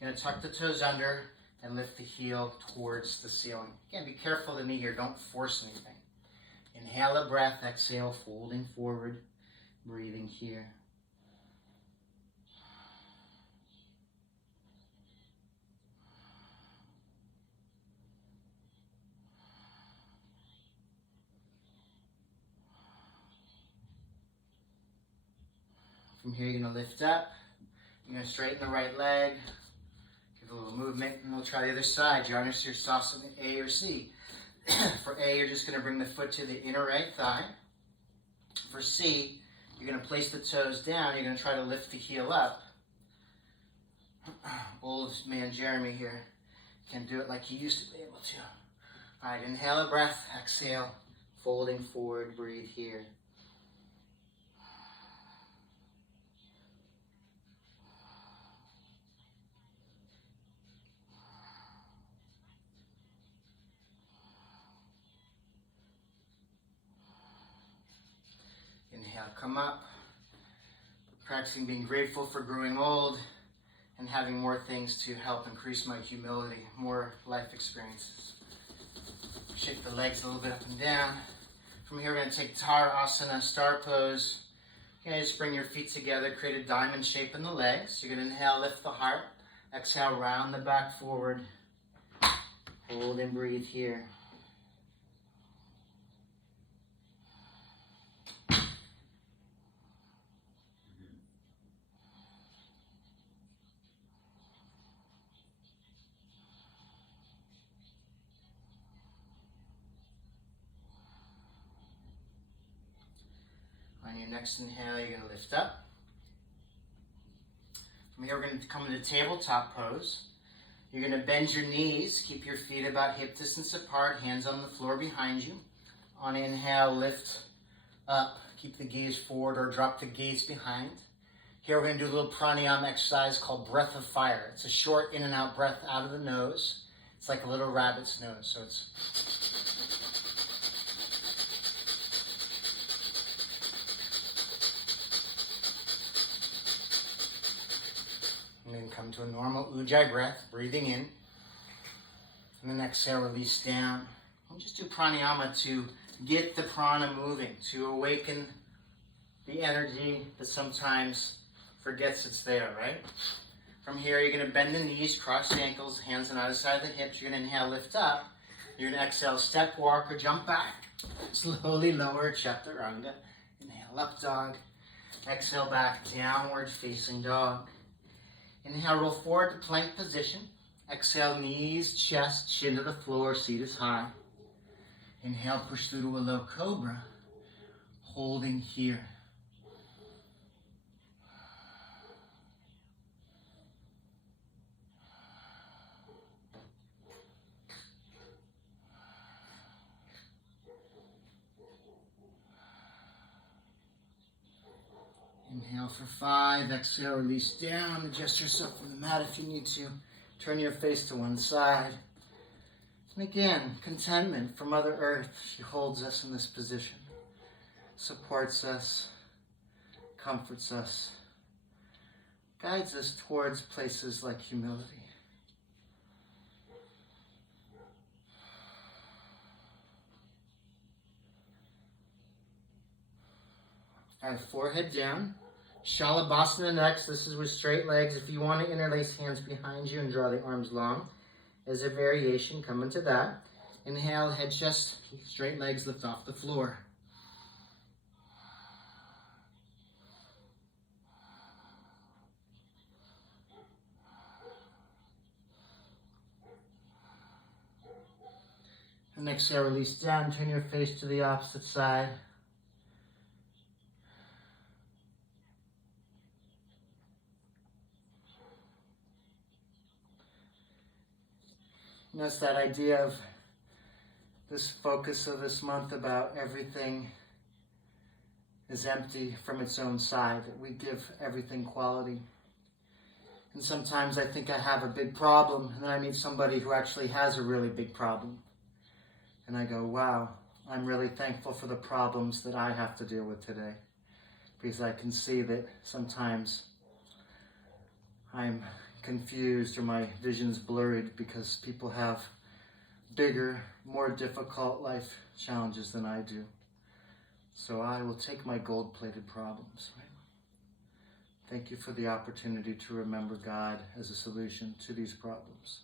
you're going to tuck the toes under and lift the heel towards the ceiling. Again, be careful of the knee here. Don't force anything. Inhale a breath. Exhale, folding forward. Breathing here. From here, you're going to lift up. You're going to straighten the right leg. Give it a little movement, and we'll try the other side. You're under your Shavasana A or C. For A, you're just going to bring the foot to the inner right thigh. For C, you're going to place the toes down. You're going to try to lift the heel up. Old man Jeremy here can do it like he used to be able to. All right, inhale a breath. Exhale, folding forward. Breathe here. Inhale, come up. Practicing being grateful for growing old and having more things to help increase my humility, more life experiences. Shake the legs a little bit up and down. From here, we're going to take Tarasana, star pose. You're going to just bring your feet together, create a diamond shape in the legs. You're going to inhale, lift the heart. Exhale, round the back forward. Hold and breathe here. On your next inhale, you're going to lift up. From here, we're going to come into tabletop pose. You're going to bend your knees, keep your feet about hip distance apart, hands on the floor behind you. On inhale, lift up, keep the gaze forward or drop the gaze behind. Here, we're going to do a little pranayama exercise called breath of fire. It's a short in and out breath out of the nose. It's like a little rabbit's nose, so it's... And then come to a normal ujjayi breath, breathing in. And then exhale, release down. We'll just do pranayama to get the prana moving, to awaken the energy that sometimes forgets it's there, right? From here, you're going to bend the knees, cross the ankles, hands on either side of the hips. You're going to inhale, lift up. You're going to exhale, step, walk, or jump back. Slowly lower, chaturanga. Inhale, up dog. Exhale, back, downward facing dog. Inhale, roll forward to plank position. Exhale, knees, chest, chin to the floor, seat is high. Inhale, push through to a low cobra. Holding here. Inhale for 5, exhale, release down, adjust yourself from the mat if you need to. Turn your face to one side. And again, contentment from Mother Earth. She holds us in this position, supports us, comforts us, guides us towards places like humility. All right, forehead down. Shavasana next. This is with straight legs. If you want to interlace hands behind you and draw the arms long, as a variation, come into that. Inhale, head, chest, straight legs lift off the floor. And exhale, release down. Turn your face to the opposite side. it's that idea of this focus of this month about everything is empty from its own side, that we give everything quality. And sometimes I think I have a big problem, and then I meet somebody who actually has a really big problem. And I go, wow, I'm really thankful for the problems that I have to deal with today. Because I can see that sometimes I'm confused or my vision's blurred because people have bigger, more difficult life challenges than I do. So I will take my gold-plated problems. Right? Thank you for the opportunity to remember God as a solution to these problems,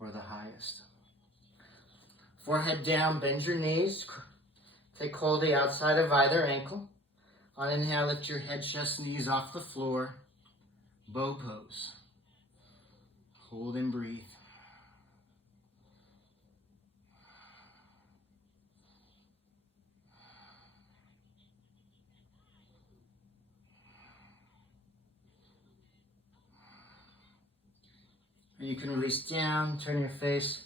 or the highest. Forehead down, bend your knees. Take hold of the outside of either ankle. On inhale, lift your head, chest, knees off the floor. Bow pose. Hold and breathe. And you can release down, turn your face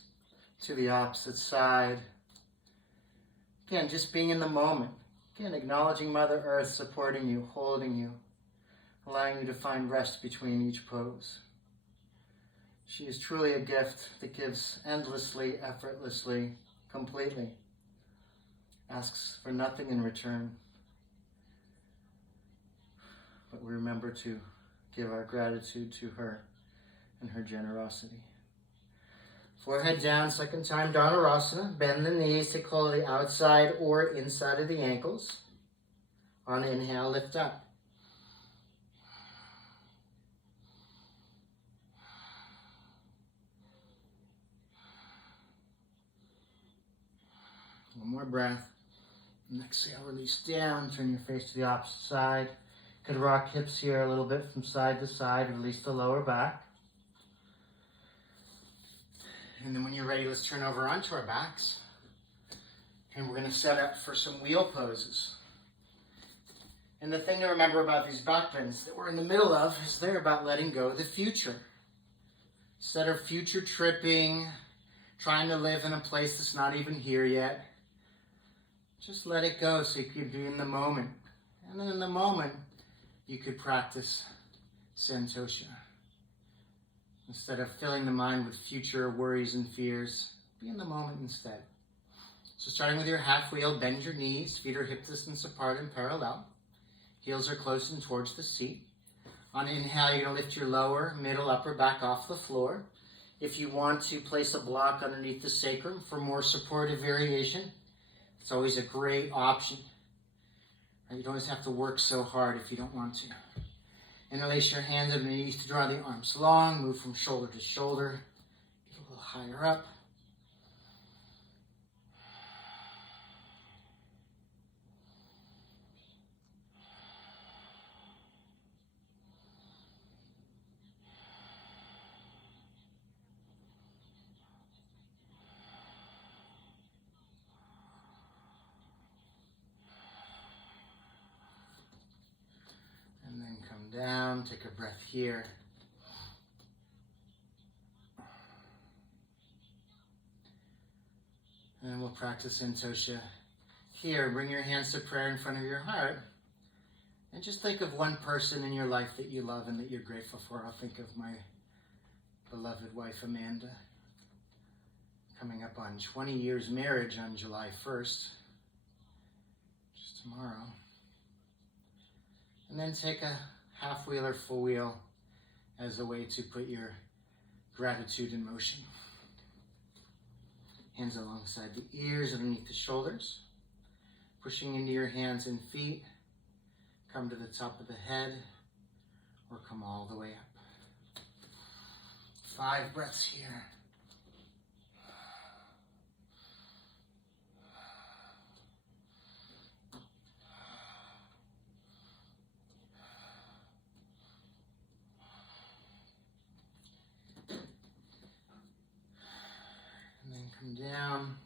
to the opposite side. Again, just being in the moment. Again, acknowledging Mother Earth supporting you, holding you, allowing you to find rest between each pose. She is truly a gift that gives endlessly, effortlessly, completely. Asks for nothing in return. But we remember to give our gratitude to her and her generosity. Forehead down, second time, Dhanurasana. Bend the knees, take hold of the outside or inside of the ankles. On inhale, lift up. One more breath. And exhale, release down, turn your face to the opposite side. Could rock hips here a little bit from side to side, release the lower back. And then when you're ready, let's turn over onto our backs. And we're going to set up for some wheel poses. And the thing to remember about these back bends that we're in the middle of is they're about letting go of the future. Instead of future tripping, trying to live in a place that's not even here yet, just let it go so you can be in the moment. And then in the moment, you could practice Santosha. Instead of filling the mind with future worries and fears, be in the moment instead. So starting with your half wheel, bend your knees, feet are hip distance apart and parallel. Heels are close and towards the seat. On inhale, you're going to lift your lower, middle, upper back off the floor. If you want to place a block underneath the sacrum for more supportive variation, it's always a great option. You don't always have to work so hard if you don't want to. Interlace your hands underneath to draw the arms long. Move from shoulder to shoulder. Get a little higher up. And then come down, take a breath here. And then we'll practice Santosha here. Bring your hands to prayer in front of your heart. And just think of one person in your life that you love and that you're grateful for. I'll think of my beloved wife, Amanda. Coming up on 20 years marriage on July 1st. Just tomorrow. And then take a half wheel or full wheel as a way to put your gratitude in motion. Hands alongside the ears, underneath the shoulders. Pushing into your hands and feet. Come to the top of the head or come all the way up. 5 breaths here. Down.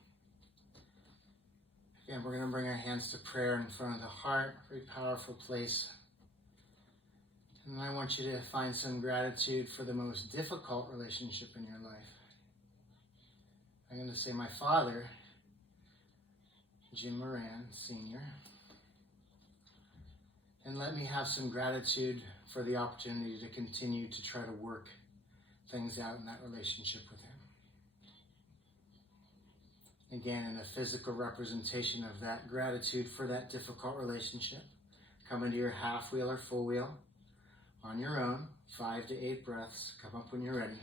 Again, we're going to bring our hands to prayer in front of the heart, very powerful place. And I want you to find some gratitude for the most difficult relationship in your life. I'm going to say my father, Jim Moran, Sr., and let me have some gratitude for the opportunity to continue to try to work things out in that relationship with him. Again, in a physical representation of that gratitude for that difficult relationship, come into your half wheel or full wheel on your own, 5 to 8 breaths. Come up when you're ready.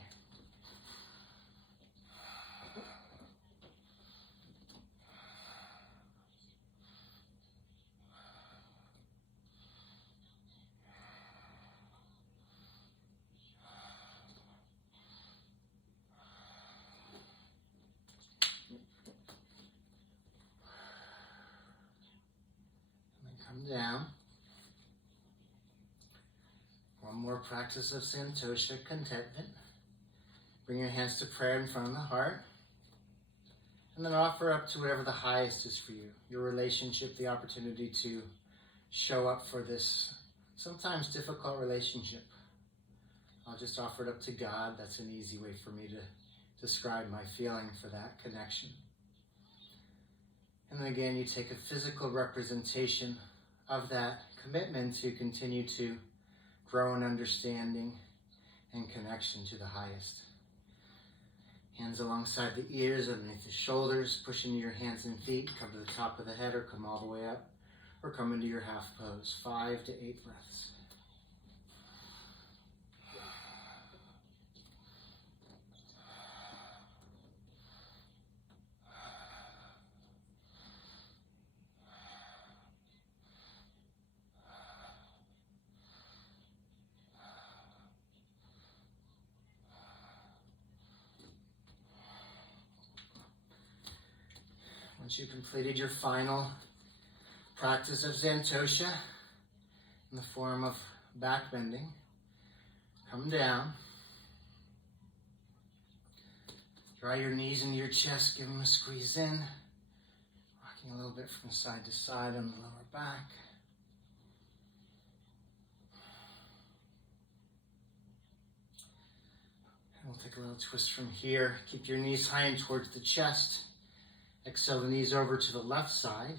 Down. One more practice of Santosha, contentment. Bring your hands to prayer in front of the heart. And then offer up to whatever the highest is for you. Your relationship, the opportunity to show up for this sometimes difficult relationship. I'll just offer it up to God. That's an easy way for me to describe my feeling for that connection. And then again, you take a physical representation of that commitment to continue to grow in understanding and connection to the highest. Hands alongside the ears, underneath the shoulders, push into your hands and feet, come to the top of the head or come all the way up, or come into your half pose, 5 to 8 breaths. Once you've completed your final practice of Santosha in the form of back bending, come down. Draw your knees into your chest, give them a squeeze in. Rocking a little bit from side to side on the lower back. And we'll take a little twist from here. Keep your knees high and towards the chest. Exhale the knees over to the left side.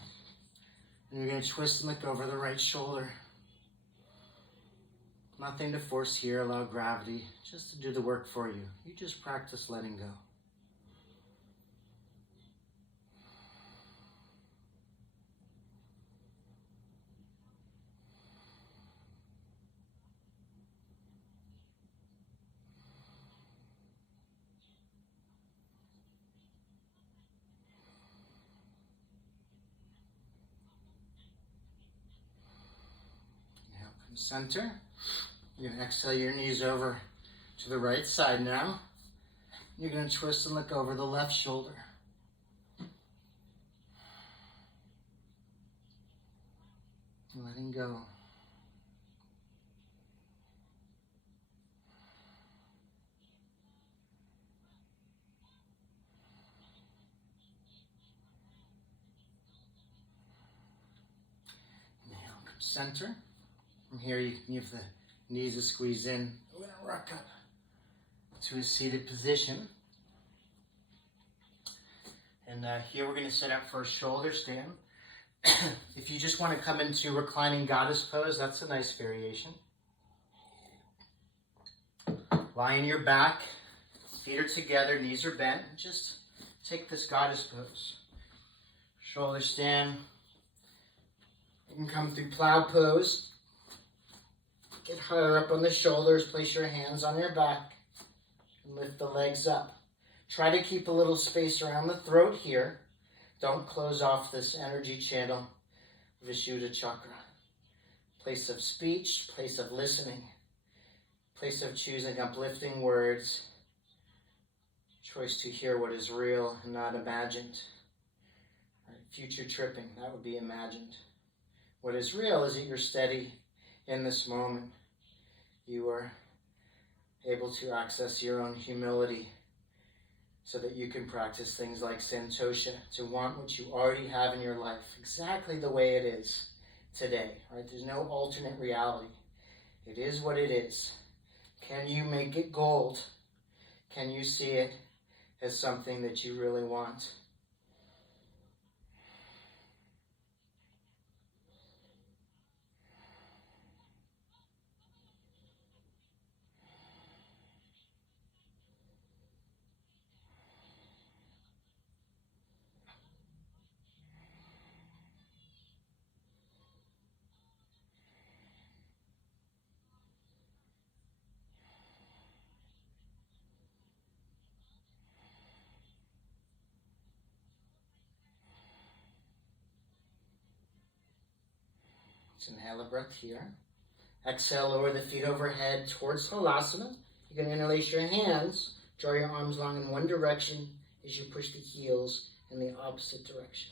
And you're going to twist and look over the right shoulder. Nothing to force here. Allow gravity just to do the work for you. You just practice letting go. Center. You're going to exhale your knees over to the right side now. You're going to twist and look over the left shoulder. Letting go. Inhale, come center. From here, you can give the knees a squeeze in. We're going to rock up to a seated position. And here we're going to set up for a shoulder stand. If you just want to come into reclining goddess pose, that's a nice variation. Lie on your back, feet are together, knees are bent. Just take this goddess pose. Shoulder stand. You can come through plow pose. Get higher up on the shoulders, place your hands on your back, and lift the legs up. Try to keep a little space around the throat here. Don't close off this energy channel, Vishuddha chakra. Place of speech, place of listening, place of choosing uplifting words, choice to hear what is real and not imagined. Right, future tripping, that would be imagined. What is real is that you're steady in this moment. You are able to access your own humility so that you can practice things like Santosha, to want what you already have in your life exactly the way it is today. Right? There's no alternate reality. It is what it is. Can you make it gold? Can you see it as something that you really want. Let's inhale a breath here. Exhale, lower the feet overhead towards Halasana. You're going to interlace your hands, draw your arms long in one direction as you push the heels in the opposite direction.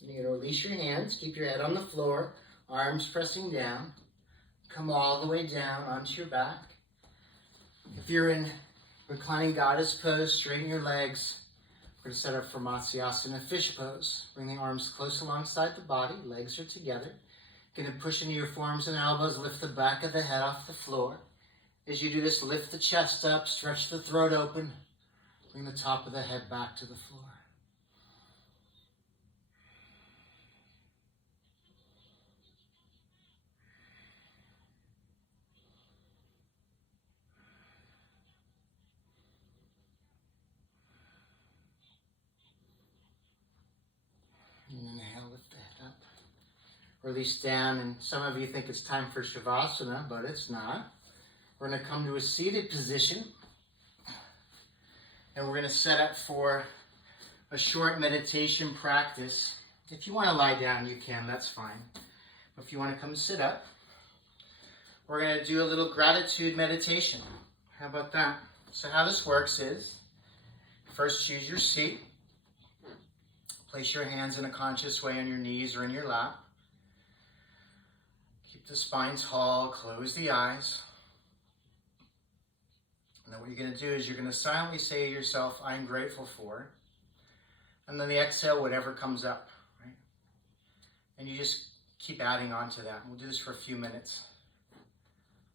You're going to release your hands, keep your head on the floor, arms pressing down. Come all the way down onto your back. If you're in reclining goddess pose, straighten your legs. We're going to set up for Matsuyasana fish pose. Bring the arms close alongside the body, legs are together. You're going to push into your forearms and elbows, lift the back of the head off the floor. As you do this, lift the chest up, stretch the throat open. Bring the top of the head back to the floor. And inhale, lift the head up. Release down, and some of you think it's time for Shavasana, but it's not. We're going to come to a seated position, and we're going to set up for a short meditation practice. If you want to lie down, you can, that's fine. If you want to come sit up, we're going to do a little gratitude meditation. How about that? So how this works is, first choose your seat. Place your hands in a conscious way on your knees or in your lap. Keep the spine tall, close the eyes. And then what you're going to do is you're going to silently say to yourself, I'm grateful for. And then the exhale, whatever comes up, right? And you just keep adding on to that. We'll do this for a few minutes.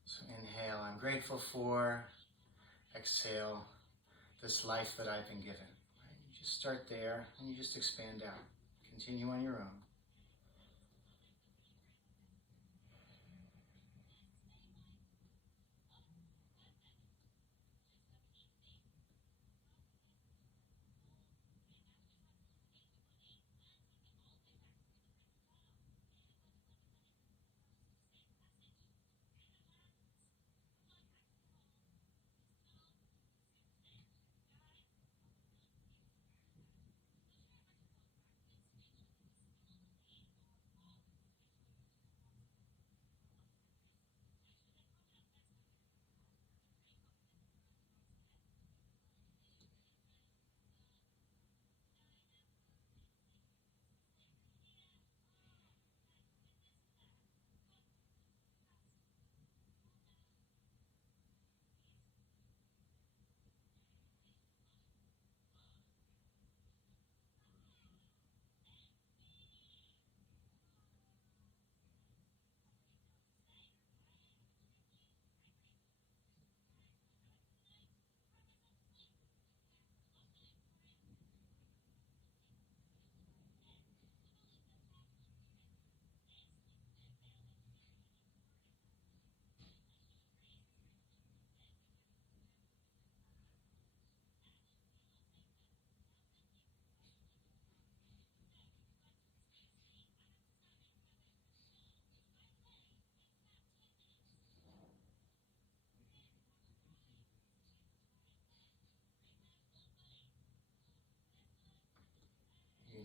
So inhale, I'm grateful for. Exhale, this life that I've been given. Just start there, and you just expand out. Continue on your own.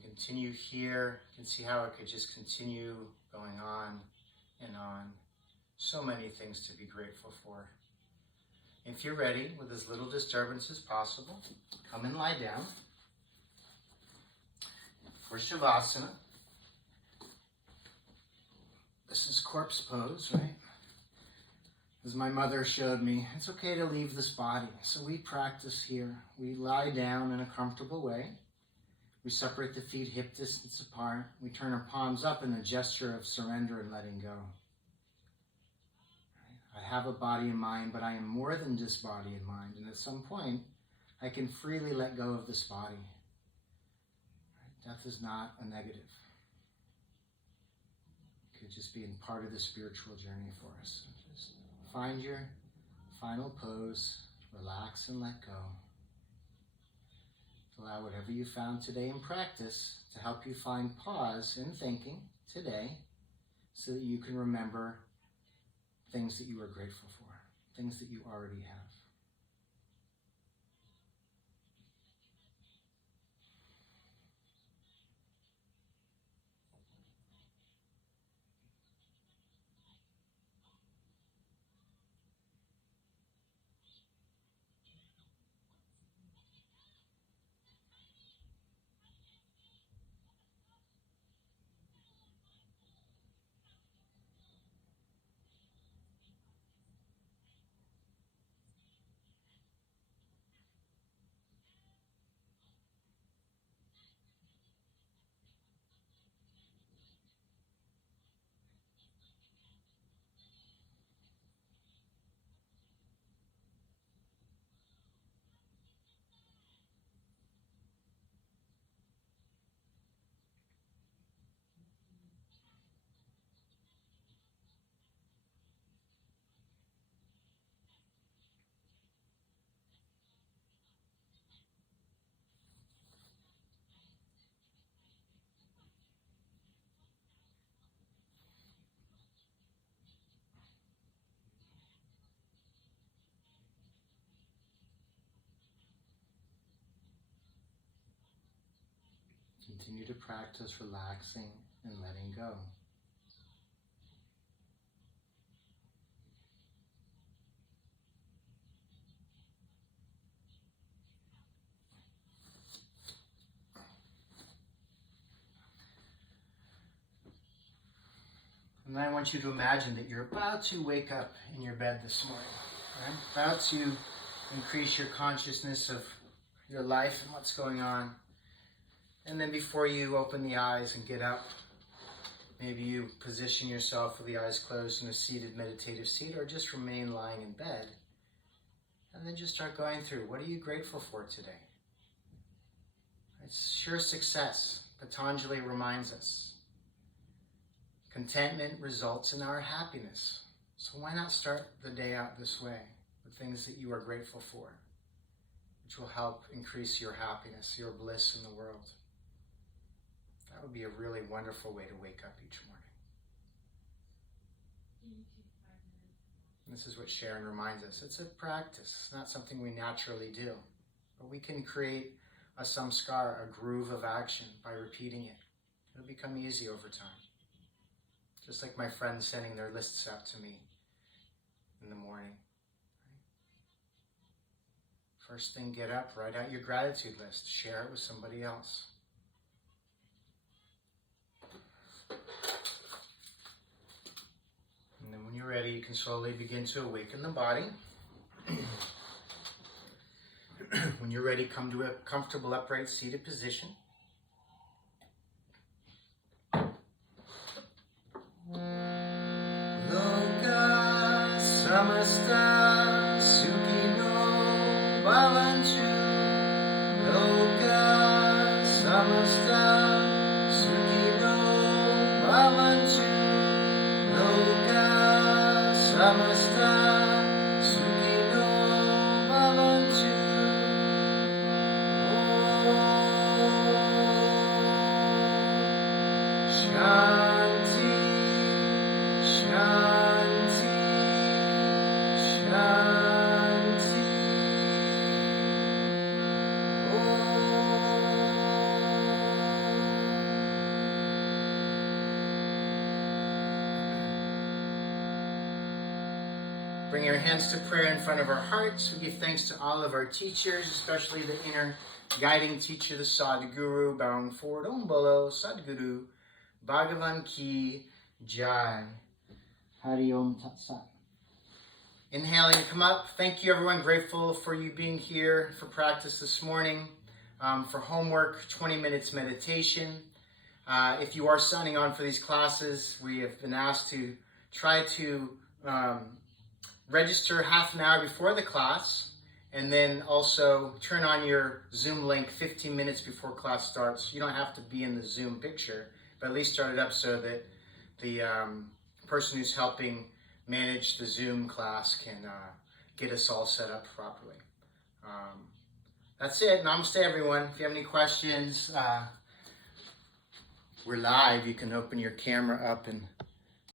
Continue here. You can see how it could just continue going on and on. So many things to be grateful for. If you're ready, with as little disturbance as possible, come and lie down for Shavasana. This is corpse pose, right? As my mother showed me, it's okay to leave this body. So we practice here. We lie down in a comfortable way. We separate the feet hip distance apart. We turn our palms up in a gesture of surrender and letting go. I have a body and mind, but I am more than just body and mind. And at some point, I can freely let go of this body. Death is not a negative. It could just be in part of the spiritual journey for us. So just find your final pose, relax and let go. Allow whatever you found today in practice to help you find pause in thinking today so that you can remember things that you are grateful for, things that you already have. Continue to practice relaxing and letting go. And then I want you to imagine that you're about to wake up in your bed this morning, right? About to increase your consciousness of your life and what's going on. And then before you open the eyes and get up, maybe you position yourself with the eyes closed in a seated meditative seat, or just remain lying in bed. And then just start going through, what are you grateful for today? It's sure success. Patanjali reminds us. Contentment results in our happiness. So why not start the day out this way with things that you are grateful for, which will help increase your happiness, your bliss in the world. That would be a really wonderful way to wake up each morning. And this is what Sharon reminds us. It's a practice. It's not something we naturally do. But we can create a samskara, a groove of action, by repeating it. It'll become easy over time. Just like my friends sending their lists out to me in the morning. First thing, get up, write out your gratitude list. Share it with somebody else. And then when you're ready, you can slowly begin to awaken the body. When you're ready, come to a comfortable upright seated position. Loka samasta sukhino bhavantu. Loka samasta sukhino bhavantu. Loka samasta sukhino bhavantu. Shanti, Shanti, Shanti. Bring your hands to prayer in front of our hearts. We give thanks to all of our teachers, especially the inner guiding teacher, the Sadguru, bowing forward. Om Bolo, Sadguru, Bhagavan Ki Jai. Hari Om Tat Sat. Inhaling to come up. Thank you, everyone. Grateful for you being here for practice this morning. For homework, 20 minutes meditation. If you are signing on for these classes, we have been asked to try to register half an hour before the class, and then also turn on your Zoom link 15 minutes before class starts. You don't have to be in the Zoom picture, but at least start it up so that the person who's helping manage the Zoom class can get us all set up properly. That's it. Namaste, everyone. If you have any questions, we're live. You can open your camera up and